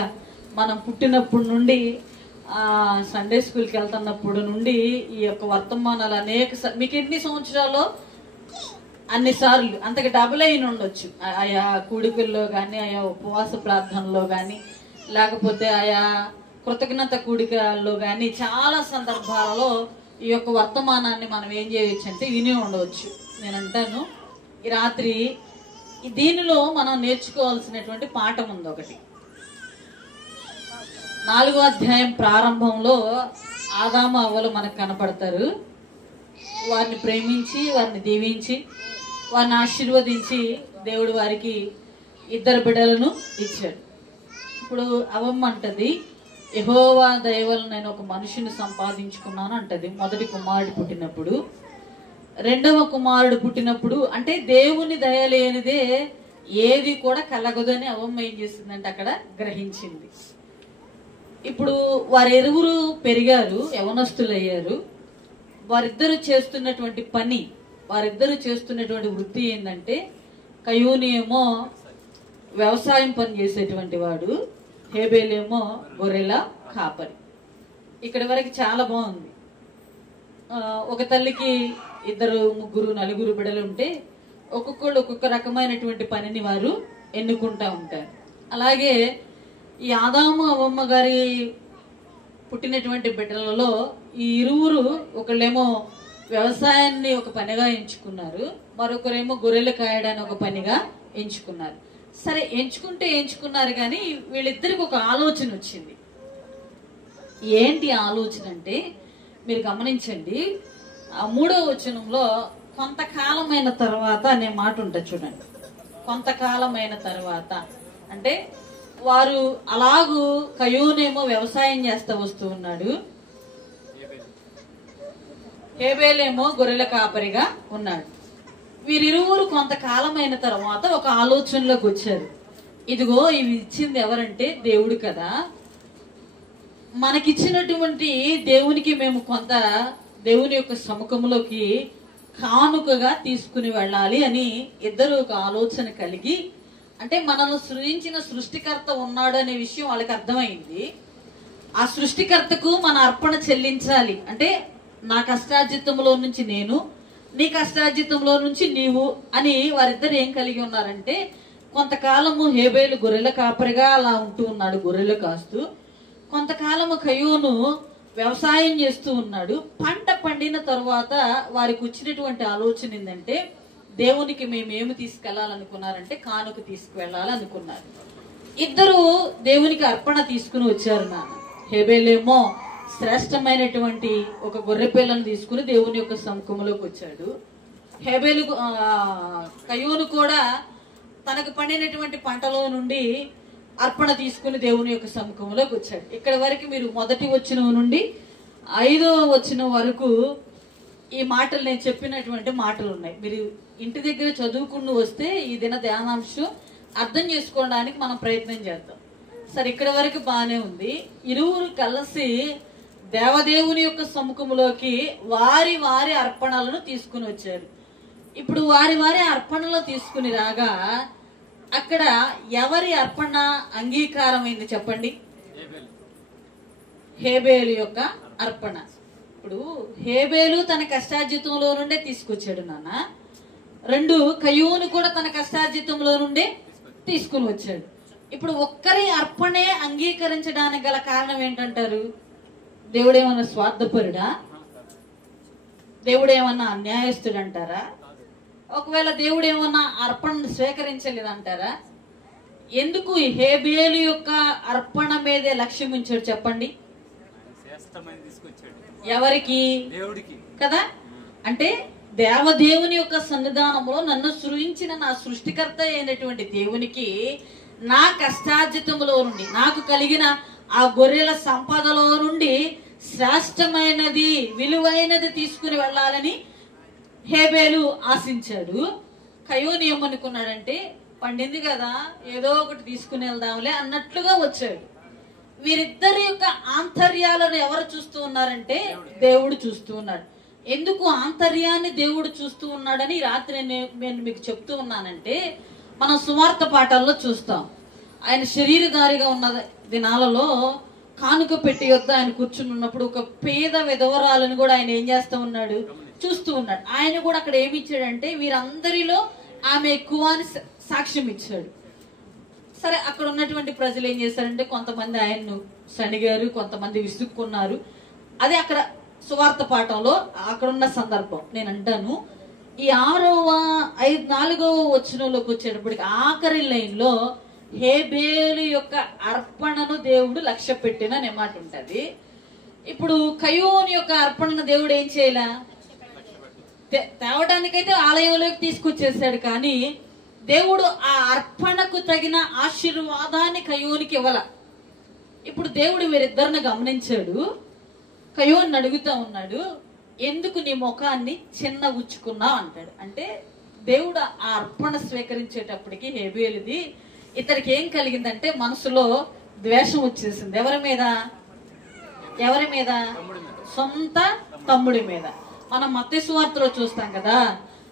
మనం పుట్టినప్పటి నుండి సండే స్కూల్కి వెళ్తున్నప్పుడు నుండి ఈ యొక్క వర్తమానాలు మీకు ఎన్ని సంవత్సరాలు అన్ని సార్లు అంతకు డబుల్ అయిన ఉండొచ్చు. ఆయా కూడికల్లో కానీ, ఆయా ఉపవాస ప్రార్థనలో కానీ, లేకపోతే ఆయా కృతజ్ఞత కూడికల్లో కానీ చాలా సందర్భాలలో ఈ యొక్క వర్తమానాన్ని మనం ఏం చేయవచ్చు అంటే విని ఉండవచ్చు. నేను అంటాను, ఈ రాత్రి దీనిలో మనం నేర్చుకోవాల్సినటువంటి పాఠం ఉంది ఒకటి. 4వ అధ్యాయం ప్రారంభంలో ఆదాము అవ్వలు మనకు కనపడతారు. వారిని ప్రేమించి, వారిని దీవించి, వారిని ఆశీర్వదించి దేవుడు వారికి 2 బిడ్డలను ఇచ్చాడు. ఇప్పుడు అవ్వమ్మ అంటది, యెహోవా దయ వలన నేను ఒక మనిషిని సంపాదించుకున్నాను అంటది. మొదటి కుమారుడు పుట్టినప్పుడు, 2వ కుమారుడు పుట్టినప్పుడు, అంటే దేవుని దయ లేనిదే ఏది కూడా కలగదని అవ్వమ్మ ఏం చేసిందంటే అక్కడ గ్రహించింది. ఇప్పుడు వారిరువురు పెరిగారు, యవనస్తులు అయ్యారు. వారిద్దరు చేస్తున్నటువంటి పని, వారిద్దరు చేస్తున్నటువంటి వృత్తి ఏంటంటే, కయూని ఏమో వ్యవసాయం పని చేసేటువంటి వాడు, హేబేలేమో గొర్రెల కాపరి. ఇక్కడ వరకు చాలా బాగుంది. ఒక తల్లికి 2, 3, 4 బిడ్డలు ఉంటే ఒక్కొక్కళ్ళు ఒక్కొక్క రకమైనటువంటి పనిని వారు ఎన్నుకుంటా ఉంటారు. అలాగే ఈ ఆదాము అవ్వమ్మ గారి పుట్టినటువంటి బిడ్డలలో ఈ ఇరువురు, ఒకళ్ళేమో వ్యవసాయాన్ని ఒక పనిగా ఎంచుకున్నారు, మరొకరేమో గొర్రెలు కాయడాన్ని ఒక పనిగా ఎంచుకున్నారు. సరే, ఎంచుకున్నారు కానీ వీళ్ళిద్దరికి ఒక ఆలోచన వచ్చింది. ఏంటి ఆలోచన అంటే, మీరు గమనించండి, ఆ 3వ వచనంలో కొంతకాలమైన తర్వాత అనే మాట ఉంటుంది చూడండి. కొంతకాలమైన తర్వాత అంటే వారు అలాగూ కయోనేమో వ్యవసాయం చేస్తూ వస్తూ ఉన్నాడు, హేబేలేమో గొర్రెల కాపరిగా ఉన్నాడు. వీరిరువురు కొంతకాలమైన తర్వాత ఒక ఆలోచనలోకి వచ్చారు. ఇదిగో ఇవి ఇచ్చింది ఎవరంటే దేవుడు కదా, మనకిచ్చినటువంటి దేవునికి మేము కొంత దేవుని యొక్క సముఖంలోకి కానుకగా తీసుకుని వెళ్ళాలి అని ఇద్దరు ఒక ఆలోచన కలిగి, అంటే మనల్ని సృజించిన సృష్టికర్త ఉన్నాడు అనే విషయం వాళ్ళకి అర్థమైంది. ఆ సృష్టికర్తకు మన అర్పణ చెల్లించాలి అంటే, నా కష్టార్జితంలో నుంచి నేను, నీ కష్టార్జితంలో నుంచి నీవు అని వారిద్దరు ఏం కలిగి ఉన్నారంటే, కొంతకాలము హేబేలు గొర్రెల కాపరిగా అలా ఉంటూ ఉన్నాడు, గొర్రెలు కాస్తూ. కొంతకాలము కయోను వ్యవసాయం చేస్తూ ఉన్నాడు. పంట పండిన తరువాత వారికి వచ్చినటువంటి ఆలోచన ఏంటంటే, దేవునికి మేమేమి తీసుకెళ్లాలనుకున్నారంటే కానుక తీసుకువెళ్ళాలి అనుకున్నారు. ఇద్దరు దేవునికి అర్పణ తీసుకుని వచ్చారు. నాన్న హేబేలేమో శ్రేష్టమైనటువంటి ఒక గొర్రె పిల్లను తీసుకుని దేవుని యొక్క సముఖంలోకి వచ్చాడు. హేబేలు కయోను కూడా తనకు పండినటువంటి పంటలో నుండి అర్పణ తీసుకుని దేవుని యొక్క సముఖంలోకి వచ్చాడు. ఇక్కడ వరకు మీరు 1వ వచనం నుండి 5వ వచనం వరకు ఈ మాటలు, నేను చెప్పినటువంటి మాటలు ఉన్నాయి. మీరు ఇంటి దగ్గర చదువుకుని వస్తే ఈ దిన ధ్యానాంశం అర్థం చేసుకోవడానికి మనం ప్రయత్నం చేద్దాం. సరే, ఇక్కడ వరకు బాగానే ఉంది. ఇరువురు కలిసి దేవదేవుని యొక్క సముఖంలోకి వారి వారి అర్పణలను తీసుకుని వచ్చారు. ఇప్పుడు వారి వారి అర్పణలు తీసుకుని రాగా అక్కడ ఎవరి అర్పణ అంగీకారమైంది చెప్పండి? హేబేలు యొక్క అర్పణ. ఇప్పుడు హేబేలు తన కష్టార్జితంలో నుండే తీసుకొచ్చాడు నాన్న. 2 కయోను కూడా తన కష్టార్జితంలో నుండే తీసుకుని వచ్చాడు. ఇప్పుడు ఒక్కరి అర్పణే అంగీకరించడానికి గల కారణం ఏంటంటారు? దేవుడేమన్నా స్వార్థపరుడా? దేవుడేమన్నా అన్యాయస్తుడు అంటారా? ఒకవేళ దేవుడేమన్నా అర్పణను స్వీకరించలేదంటారా? ఎందుకు హేబేలు యొక్క అర్పణ మీదే లక్ష్యం ఉంచాడు చెప్పండి? ఎవరికి? కదా. అంటే దేవదేవుని యొక్క సన్నిధానంలో నన్ను సృజించిన నా సృష్టికర్త అయినటువంటి దేవునికి నా కష్టార్జితంలో నుండి, నాకు కలిగిన ఆ గొర్రెల సంపదలో నుండి శ్రేష్టమైనది, విలువైనది తీసుకుని వెళ్ళాలని హేబేలు ఆశించాడు. కయోను ఏమనుకున్నాడంటే, పండింది కదా ఏదో ఒకటి తీసుకుని వెళ్దాంలే అన్నట్లుగా వచ్చాడు. వీరిద్దరి యొక్క ఆంతర్యాలను ఎవరు చూస్తూ ఉన్నారంటే దేవుడు చూస్తూ ఉన్నాడు. ఎందుకు ఆంతర్యాన్ని దేవుడు చూస్తూ ఉన్నాడని రాత్రి నేను మీకు చెప్తూ ఉన్నానంటే, మనం సువార్త పాఠాల్లో చూస్తాం. ఆయన శరీరధారిగా ఉన్న దినాలలో కానుక పెట్టి వద్ద ఆయన కూర్చుని ఉన్నప్పుడు ఒక పేద విధవరాలను కూడా ఆయన ఏం చేస్తూ ఉన్నాడు? చూస్తూ ఉన్నాడు. ఆయన కూడా అక్కడ ఏమి ఇచ్చాడంటే, వీరందరిలో ఆమె ఎక్కువ అని సాక్ష్యం ఇచ్చాడు. సరే, అక్కడ ఉన్నటువంటి ప్రజలు ఏం చేశారంటే, కొంతమంది ఆయన్ను సనిగారు, కొంతమంది విసుక్కున్నారు. అదే అక్కడ సువార్త పాఠంలో అక్కడ ఉన్న సందర్భం నేను అంటాను. ఈ 4వ వచనంలోకి వచ్చేటప్పటికి ఆఖరి లైన్ లో హేబేలు యొక్క అర్పణను దేవుడు లక్ష్య పెట్టిన అనే మాట ఉంటది. ఇప్పుడు కయోను యొక్క అర్పణను దేవుడు ఏం చేయలే, తేవడానికైతే ఆలయంలోకి తీసుకొచ్చేసాడు, కానీ దేవుడు ఆ అర్పణకు తగిన ఆశీర్వాదాన్ని కయోనికి ఇవ్వాల. ఇప్పుడు దేవుడు వీరిద్దరిని గమనించాడు. కయోను అడుగుతా ఉన్నాడు, ఎందుకు నీ ముఖాన్ని చిన్న ఉచ్చుకున్నావు అంటాడు. అంటే దేవుడు ఆ అర్పణ స్వీకరించేటప్పటికి హేబేలుది ఇతనికి ఏం కలిగిందంటే, మనసులో ద్వేషం వచ్చేసింది. ఎవరి మీద? సొంత తమ్ముడి మీద. మనం మత్తయి సువార్తలో చూస్తాం కదా,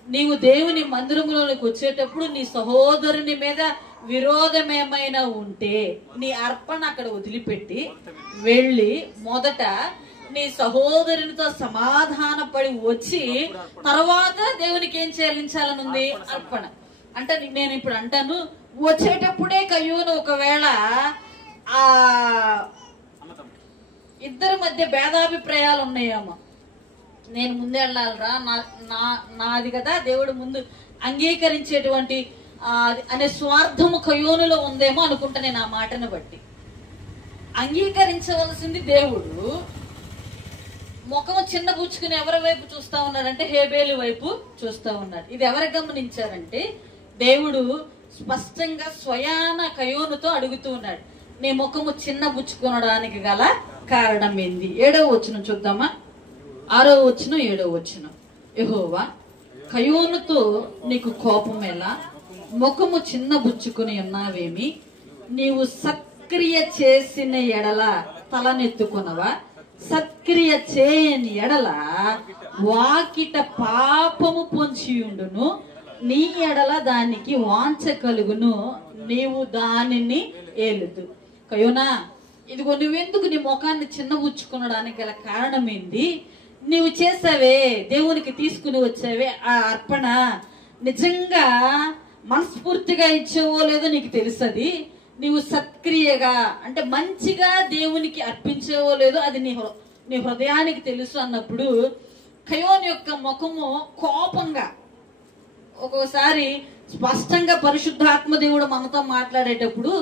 నీవు దేవుని మందిరంలోకి వచ్చేటప్పుడు నీ సహోదరుని మీద విరోధం ఏమైనా ఉంటే నీ అర్పణ అక్కడ వదిలిపెట్టి వెళ్ళి మొదట నీ సహోదరునితో సమాధాన పడి వచ్చి తర్వాత దేవునికి ఏం చెల్లించాలనుంది? అర్పణ. అంటే నేను ఇప్పుడు అంటాను, వచ్చేటప్పుడే కయ్యూను ఒకవేళ ఆ ఇద్దరి మధ్య భేదాభిప్రాయాలు ఉన్నాయేమో, నేను ముందే వెళ్ళాలరా, నాది కదా దేవుడు ముందు అంగీకరించేటువంటి అనే స్వార్థము కయ్యూనులో ఉందేమో అనుకుంటా నేను ఆ మాటను బట్టి. అంగీకరించవలసింది దేవుడు, ముఖం చిన్న పుచ్చుకుని ఎవరి వైపు చూస్తా ఉన్నాడంటే హేబేలు వైపు చూస్తా ఉన్నాడు. ఇది ఎవరు గమనించారంటే దేవుడు స్పష్టంగా స్వయాన కయ్యూనుతో అడుగుతూ ఉన్నాడు, నీ ముఖము చిన్న పుచ్చుకునడానికి గల కారణం ఏంది? 7వ వచనం చూద్దామా, 6వ వచనం 7వ వచనం. యెహోవా, కయ్యూనుతో నీకు కోపం ఎలా? ముఖము చిన్న బుచ్చుకుని ఉన్నావేమి? నీవు సత్క్రియ చేసిన ఎడల తలనెత్తుకునవా? సత్క్రియ చేయని ఎడల వాకిట పాపము పొంచియుండును, నీ ఎడల దానికి వాంఛ కలుగును, నీవు దానిని ఏలుతు. కయ్యూనా, ఇదిగో నువ్వెందుకు నీ ముఖాన్ని చిన్నబుచ్చుకునడానికి గల కారణం ఏంది? నీవు చేసావే, దేవునికి తీసుకుని వచ్చావే ఆ అర్పణ నిజంగా మనస్ఫూర్తిగా ఇచ్చేవో లేదో నీకు తెలుసది. నీవు సత్క్రియగా అంటే మంచిగా దేవునికి అర్పించేవో లేదో అది నీ హృదయానికి తెలుసు అన్నప్పుడు కయ్యూను యొక్క ముఖము కోపంగా, ఒక్కోసారి స్పష్టంగా పరిశుద్ధాత్మ దేవుడు మనతో మాట్లాడేటప్పుడు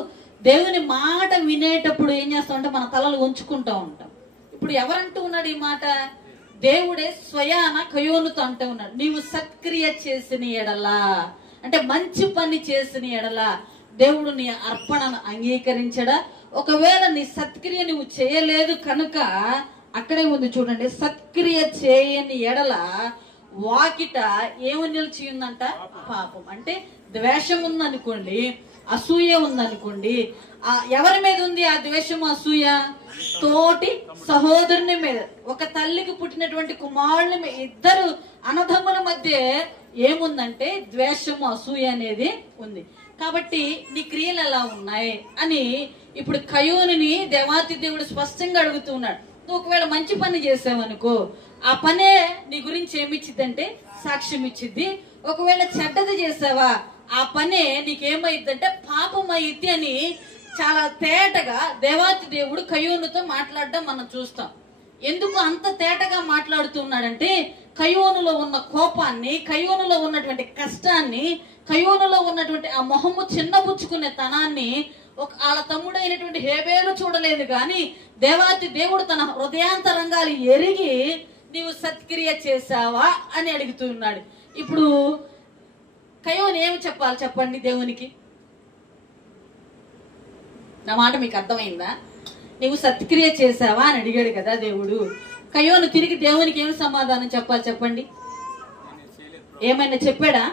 దేవుని మాట వినేటప్పుడు ఏం చేస్తామంటే మన తలలు ఉంచుకుంటా ఉంటాం. ఇప్పుడు ఎవరంటూ ఉన్నాడు ఈ మాట? దేవుడే స్వయాన కయ్యూనుతో అంటూ ఉన్నాడు, నీవు సత్క్రియ చేసిన ఎడలా అంటే మంచి పని చేసిన ఎడలా దేవుడు నీ అర్పణను అంగీకరించడా? ఒకవేళ నీ సత్క్రియ నువ్వు చేయలేదు కనుక అక్కడే ఉంది చూడండి, సత్క్రియ చేయని ఎడల వాకిట ఏమి నిలిచి ఉందంట? పాపం. అంటే ద్వేషం ఉందనుకోండి, అసూయ ఉందనుకోండి, ఎవరి మీద ఉంది ఆ ద్వేషము అసూయ? తోటి సహోదరుని మీద, ఒక తల్లికి పుట్టినటువంటి కుమారుని మీద, ఇద్దరు అన్నదమ్ముల మధ్య ఏముందంటే ద్వేషము అసూయ అనేది ఉంది. కాబట్టి నీ క్రియలు ఎలా ఉన్నాయి అని ఇప్పుడు కయ్యూనుని దేవాతి దేవుడు స్పష్టంగా అడుగుతూ ఉన్నాడు. నువ్వు ఒకవేళ మంచి పని చేసావనుకో, ఆ పనే నీ గురించి ఏమిచ్చిద్దంటే సాక్ష్యం ఇచ్చిద్ది. ఒకవేళ చెడ్డది చేసావా, ఆ పనే నీకేమైద్దంటే పాపం అయ్యిద్ది అని చాలా తేటగా దేవాతి దేవుడు కయ్యూనుతో మాట్లాడడం మనం చూస్తాం. ఎందుకు అంత తేటగా మాట్లాడుతున్నాడంటే కయ్యూనులో ఉన్న కోపాన్ని, కయ్యూనులో ఉన్నటువంటి కష్టాన్ని, కయ్యూనులో ఉన్నటువంటి ఆ మొహము చిన్నబుచ్చుకునే తనాన్ని వాళ్ళ తమ్ముడైనటువంటి హేబేలు చూడలేదు, కానీ దేవాతి దేవుడు తన హృదయాంతరంగాలు ఎరిగి నీవు సత్క్రియ చేసావా అని అడుగుతున్నాడు. ఇప్పుడు కయ్యూను ఏమి చెప్పాలి చెప్పండి దేవునికి? నా మాట మీకు అర్థమైందా? నీవు సత్క్రియ చేసావా అని అడిగాడు కదా దేవుడు. కయ్యూను తిరిగి దేవునికి ఏమి సమాధానం చెప్పాలి చెప్పండి? ఏమైనా చెప్పాడా?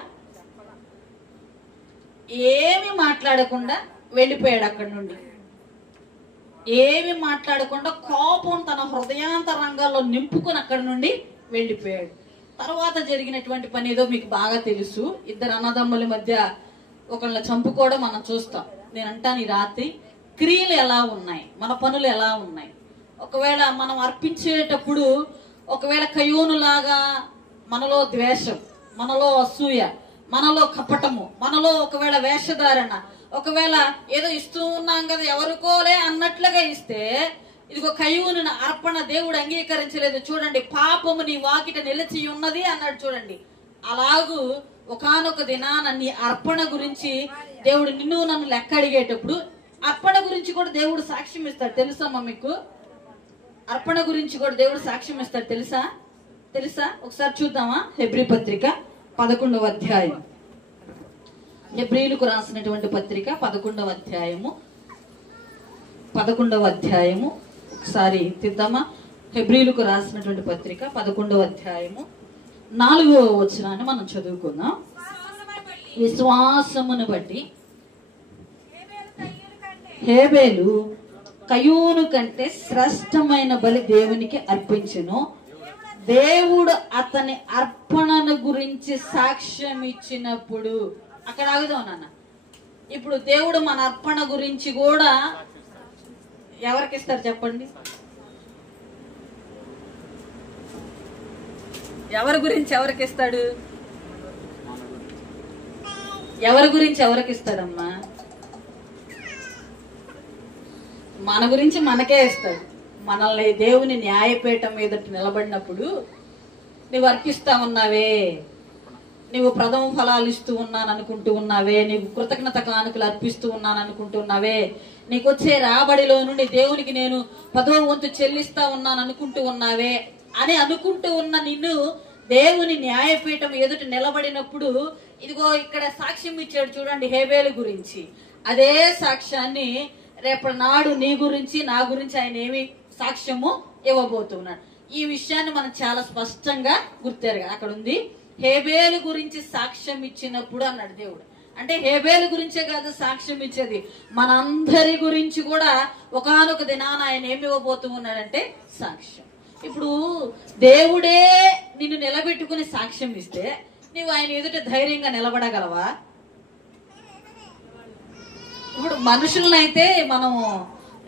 ఏమి మాట్లాడకుండా వెళ్ళిపోయాడు అక్కడి నుండి. ఏమి మాట్లాడకుండా కోపం తన హృదయాంతరంగాల్లో నింపుకొని అక్కడి నుండి వెళ్ళిపోయాడు. తర్వాత జరిగినటువంటి పని ఏదో మీకు బాగా తెలుసు. ఇద్దరు అన్నదమ్ముల మధ్య ఒకళ్ళని చంపుకోవడం మనం చూస్తాం. నేను అంటాను, ఈ రాత్రి క్రియలు ఎలా ఉన్నాయి, మన పనులు ఎలా ఉన్నాయి? ఒకవేళ మనం అర్పించేటప్పుడు ఒకవేళ కయ్యూనులాగా మనలో ద్వేషం, మనలో అసూయ, మనలో కపటము, మనలో ఒకవేళ వేషధారణ, ఒకవేళ ఏదో ఇస్తూ ఉన్నాం కదా ఎవరికోలే అన్నట్లుగా ఇస్తే, ఇదిగో కయ్యూను అర్పణ దేవుడు అంగీకరించలేదు. చూడండి, పాపము నీ వాకిట నిలిచి ఉన్నది అన్నాడు. చూడండి, అలాగూ ఒకానొక దినాన నీ అర్పణ గురించి దేవుడు నిన్ను నన్ను లెక్క అడిగేటప్పుడు అర్పణ గురించి కూడా దేవుడు సాక్ష్యం ఇస్తాడు. తెలుసమ్మా మీకు? అర్పణ గురించి కూడా దేవుడు సాక్ష్యం ఇస్తాడు. తెలుసా? ఒకసారి చూద్దామా? హెబ్రీ పత్రిక 11వ అధ్యాయం. హెబ్రీలకు రాసినటువంటి పత్రిక 11వ అధ్యాయము ఒకసారి తిద్దామా? హెబ్రీలకు రాసినటువంటి పత్రిక 11వ అధ్యాయము 4వ వచనాన్ని మనం చదువుకుందాం. విశ్వాసమును బట్టి హేబేలు కయ్యూను కంటే శ్రేష్టమైన బలి దేవునికి అర్పించెను. దేవుడు అతని అర్పణను గురించి సాక్ష్యం ఇచ్చినప్పుడు, అక్కడ ఆగుదాం నాన్న. ఇప్పుడు దేవుడు మన అర్పణ గురించి కూడా ఎవరికి ఇస్తారు చెప్పండి? ఎవరి గురించి ఎవరికి ఇస్తాడు? ఎవరి గురించి ఎవరికి ఇస్తాడమ్మా? మన గురించి మనకే ఇస్తాడు. మనల్ని దేవుని న్యాయపీఠం మీద నిలబడినప్పుడు నువ్వు అర్పిస్తా ఉన్నావే, నువ్వు ప్రథమ ఫలాలు ఇస్తూ ఉన్నాను అనుకుంటూ ఉన్నావే, నీకు కృతజ్ఞత కానుకలు అర్పిస్తూ ఉన్నాను అనుకుంటూ ఉన్నావే, నీకు వచ్చే రాబడిలో నుండి దేవునికి నేను 10వ వంతు చెల్లిస్తా ఉన్నాను అనుకుంటూ ఉన్నావే అని అనుకుంటూ ఉన్న నిన్ను దేవుని న్యాయపీఠం ఎదుట నిలబడినప్పుడు ఇదిగో ఇక్కడ సాక్ష్యం ఇచ్చాడు చూడండి హేబేలు గురించి. అదే సాక్ష్యాన్ని రేపటి నాడు నీ గురించి నా గురించి ఆయన ఏమి సాక్ష్యము ఇవ్వబోతున్నాడు. ఈ విషయాన్ని మనం చాలా స్పష్టంగా గుర్తెరగా అక్కడ ఉంది. హేబేలు గురించి సాక్ష్యం ఇచ్చినప్పుడు అన్నాడు దేవుడు. అంటే హేబేలు గురించే కాదు సాక్ష్యం ఇచ్చేది, మనందరి గురించి కూడా ఒకానొక దినాన ఆయన ఏమి ఇవ్వబోతూ ఉన్నాడంటే సాక్ష్యం. ఇప్పుడు దేవుడే నిన్ను నిలబెట్టుకుని సాక్ష్యం ఇస్తే నువ్వు ఆయన ఎదుట ధైర్యంగా నిలబడగలవా? ఇప్పుడు మనుషులనైతే మనం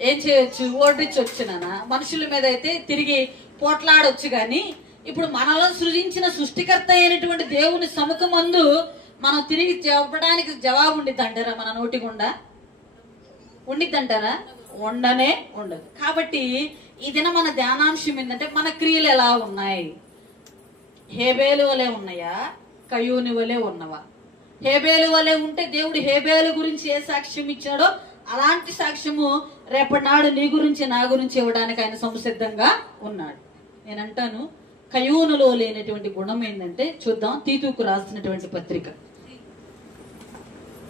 ఏం చేయొచ్చు, ఓడించొచ్చునా, మనుషుల మీద అయితే తిరిగి పోట్లాడొచ్చు. గాని ఇప్పుడు మనలో సృజించిన సృష్టికర్త అయినటువంటి దేవుని సముఖమందు మనం తిరిగి చెప్పడానికి జవాబు ఉండిద్దంటారా? మన నోటి గుండా ఉండిద్దంటారా? ఉండనే ఉండదు. కాబట్టి ఈ దిన మన ధ్యానాంశం ఏంటంటే మన క్రియలు ఎలా ఉన్నాయి? హేబేలు వలె ఉన్నాయా, కయ్యూని వలె ఉన్నవా? హేబేలు వలె ఉంటే దేవుడు హేబేలు గురించి ఏ సాక్ష్యం ఇచ్చాడో అలాంటి సాక్ష్యము రేపటి నాడు నీ గురించి నా గురించి ఇవ్వడానికి ఆయన సంసిద్ధంగా ఉన్నాడు. నేనంటాను కయ్యూనులో లేనటువంటి గుణం ఏంటంటే చూద్దాం. తీతుకు రాసినటువంటి పత్రిక,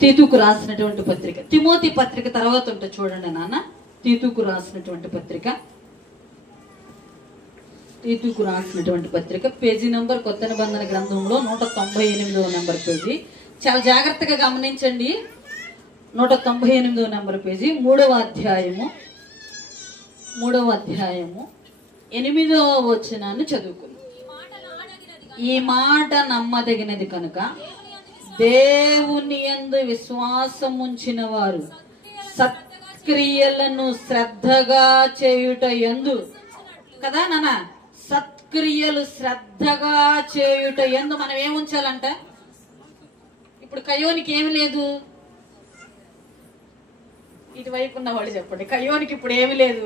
తీతుకు రాసినటువంటి పత్రిక, తిమోతి పత్రిక తర్వాత ఉంటుంది చూడండి నాన్న. తీతుకు రాసినటువంటి పత్రిక, తీతుకు రాసినటువంటి పత్రిక పేజీ నంబర్ కొత్త నిబంధన గ్రంథంలో 198వ నెంబర్ పేజీ. చాలా జాగ్రత్తగా గమనించండి. 198వ నెంబర్ పేజీ, 3వ అధ్యాయము 8వ వచనాన్ని చదువుకుందాం. ఈ మాట నమ్మదగినది కనుక దేవుని యందు విశ్వాసం ఉంచిన వారు సత్క్రియలను శ్రద్ధగా చేయుట యందు, కదా నాన్న, సత్క్రియలు శ్రద్ధగా చేయుట యందు మనం ఏముంచాలంట? ఇప్పుడు కయ్యోనికి ఏమి లేదు, ఇటువైపు ఉన్న వాళ్ళు చెప్పండి, కయ్యోనికి ఇప్పుడు ఏమి లేదు.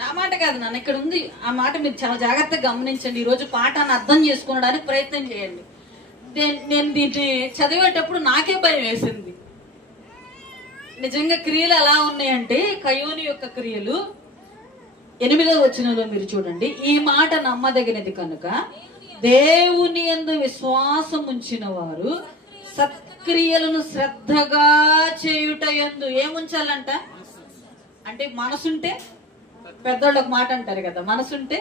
నా మాట కాదు నాన్న, ఇక్కడ ఉంది ఆ మాట. మీరు చాలా జాగ్రత్తగా గమనించండి. ఈరోజు పాఠాన్ని అర్థం చేసుకోవడానికి ప్రయత్నం చేయండి. నేను దీన్ని చదివేటప్పుడు నాకే భయం వేసింది. నిజంగా క్రియలు ఎలా ఉన్నాయంటే కయ్యోని యొక్క క్రియలు 8వ వచనంలో మీరు చూడండి. ఈ మాట నమ్మదగినది కనుక దేవుని యందు విశ్వాసం ఉంచిన వారు సత్క్రియలను శ్రద్ధగా చేయుట యందు ఏముంచాలంట? అంటే మనసుంటే, పెద్దోళ్ళు ఒక మాట అంటారు కదా, మనసుంటే,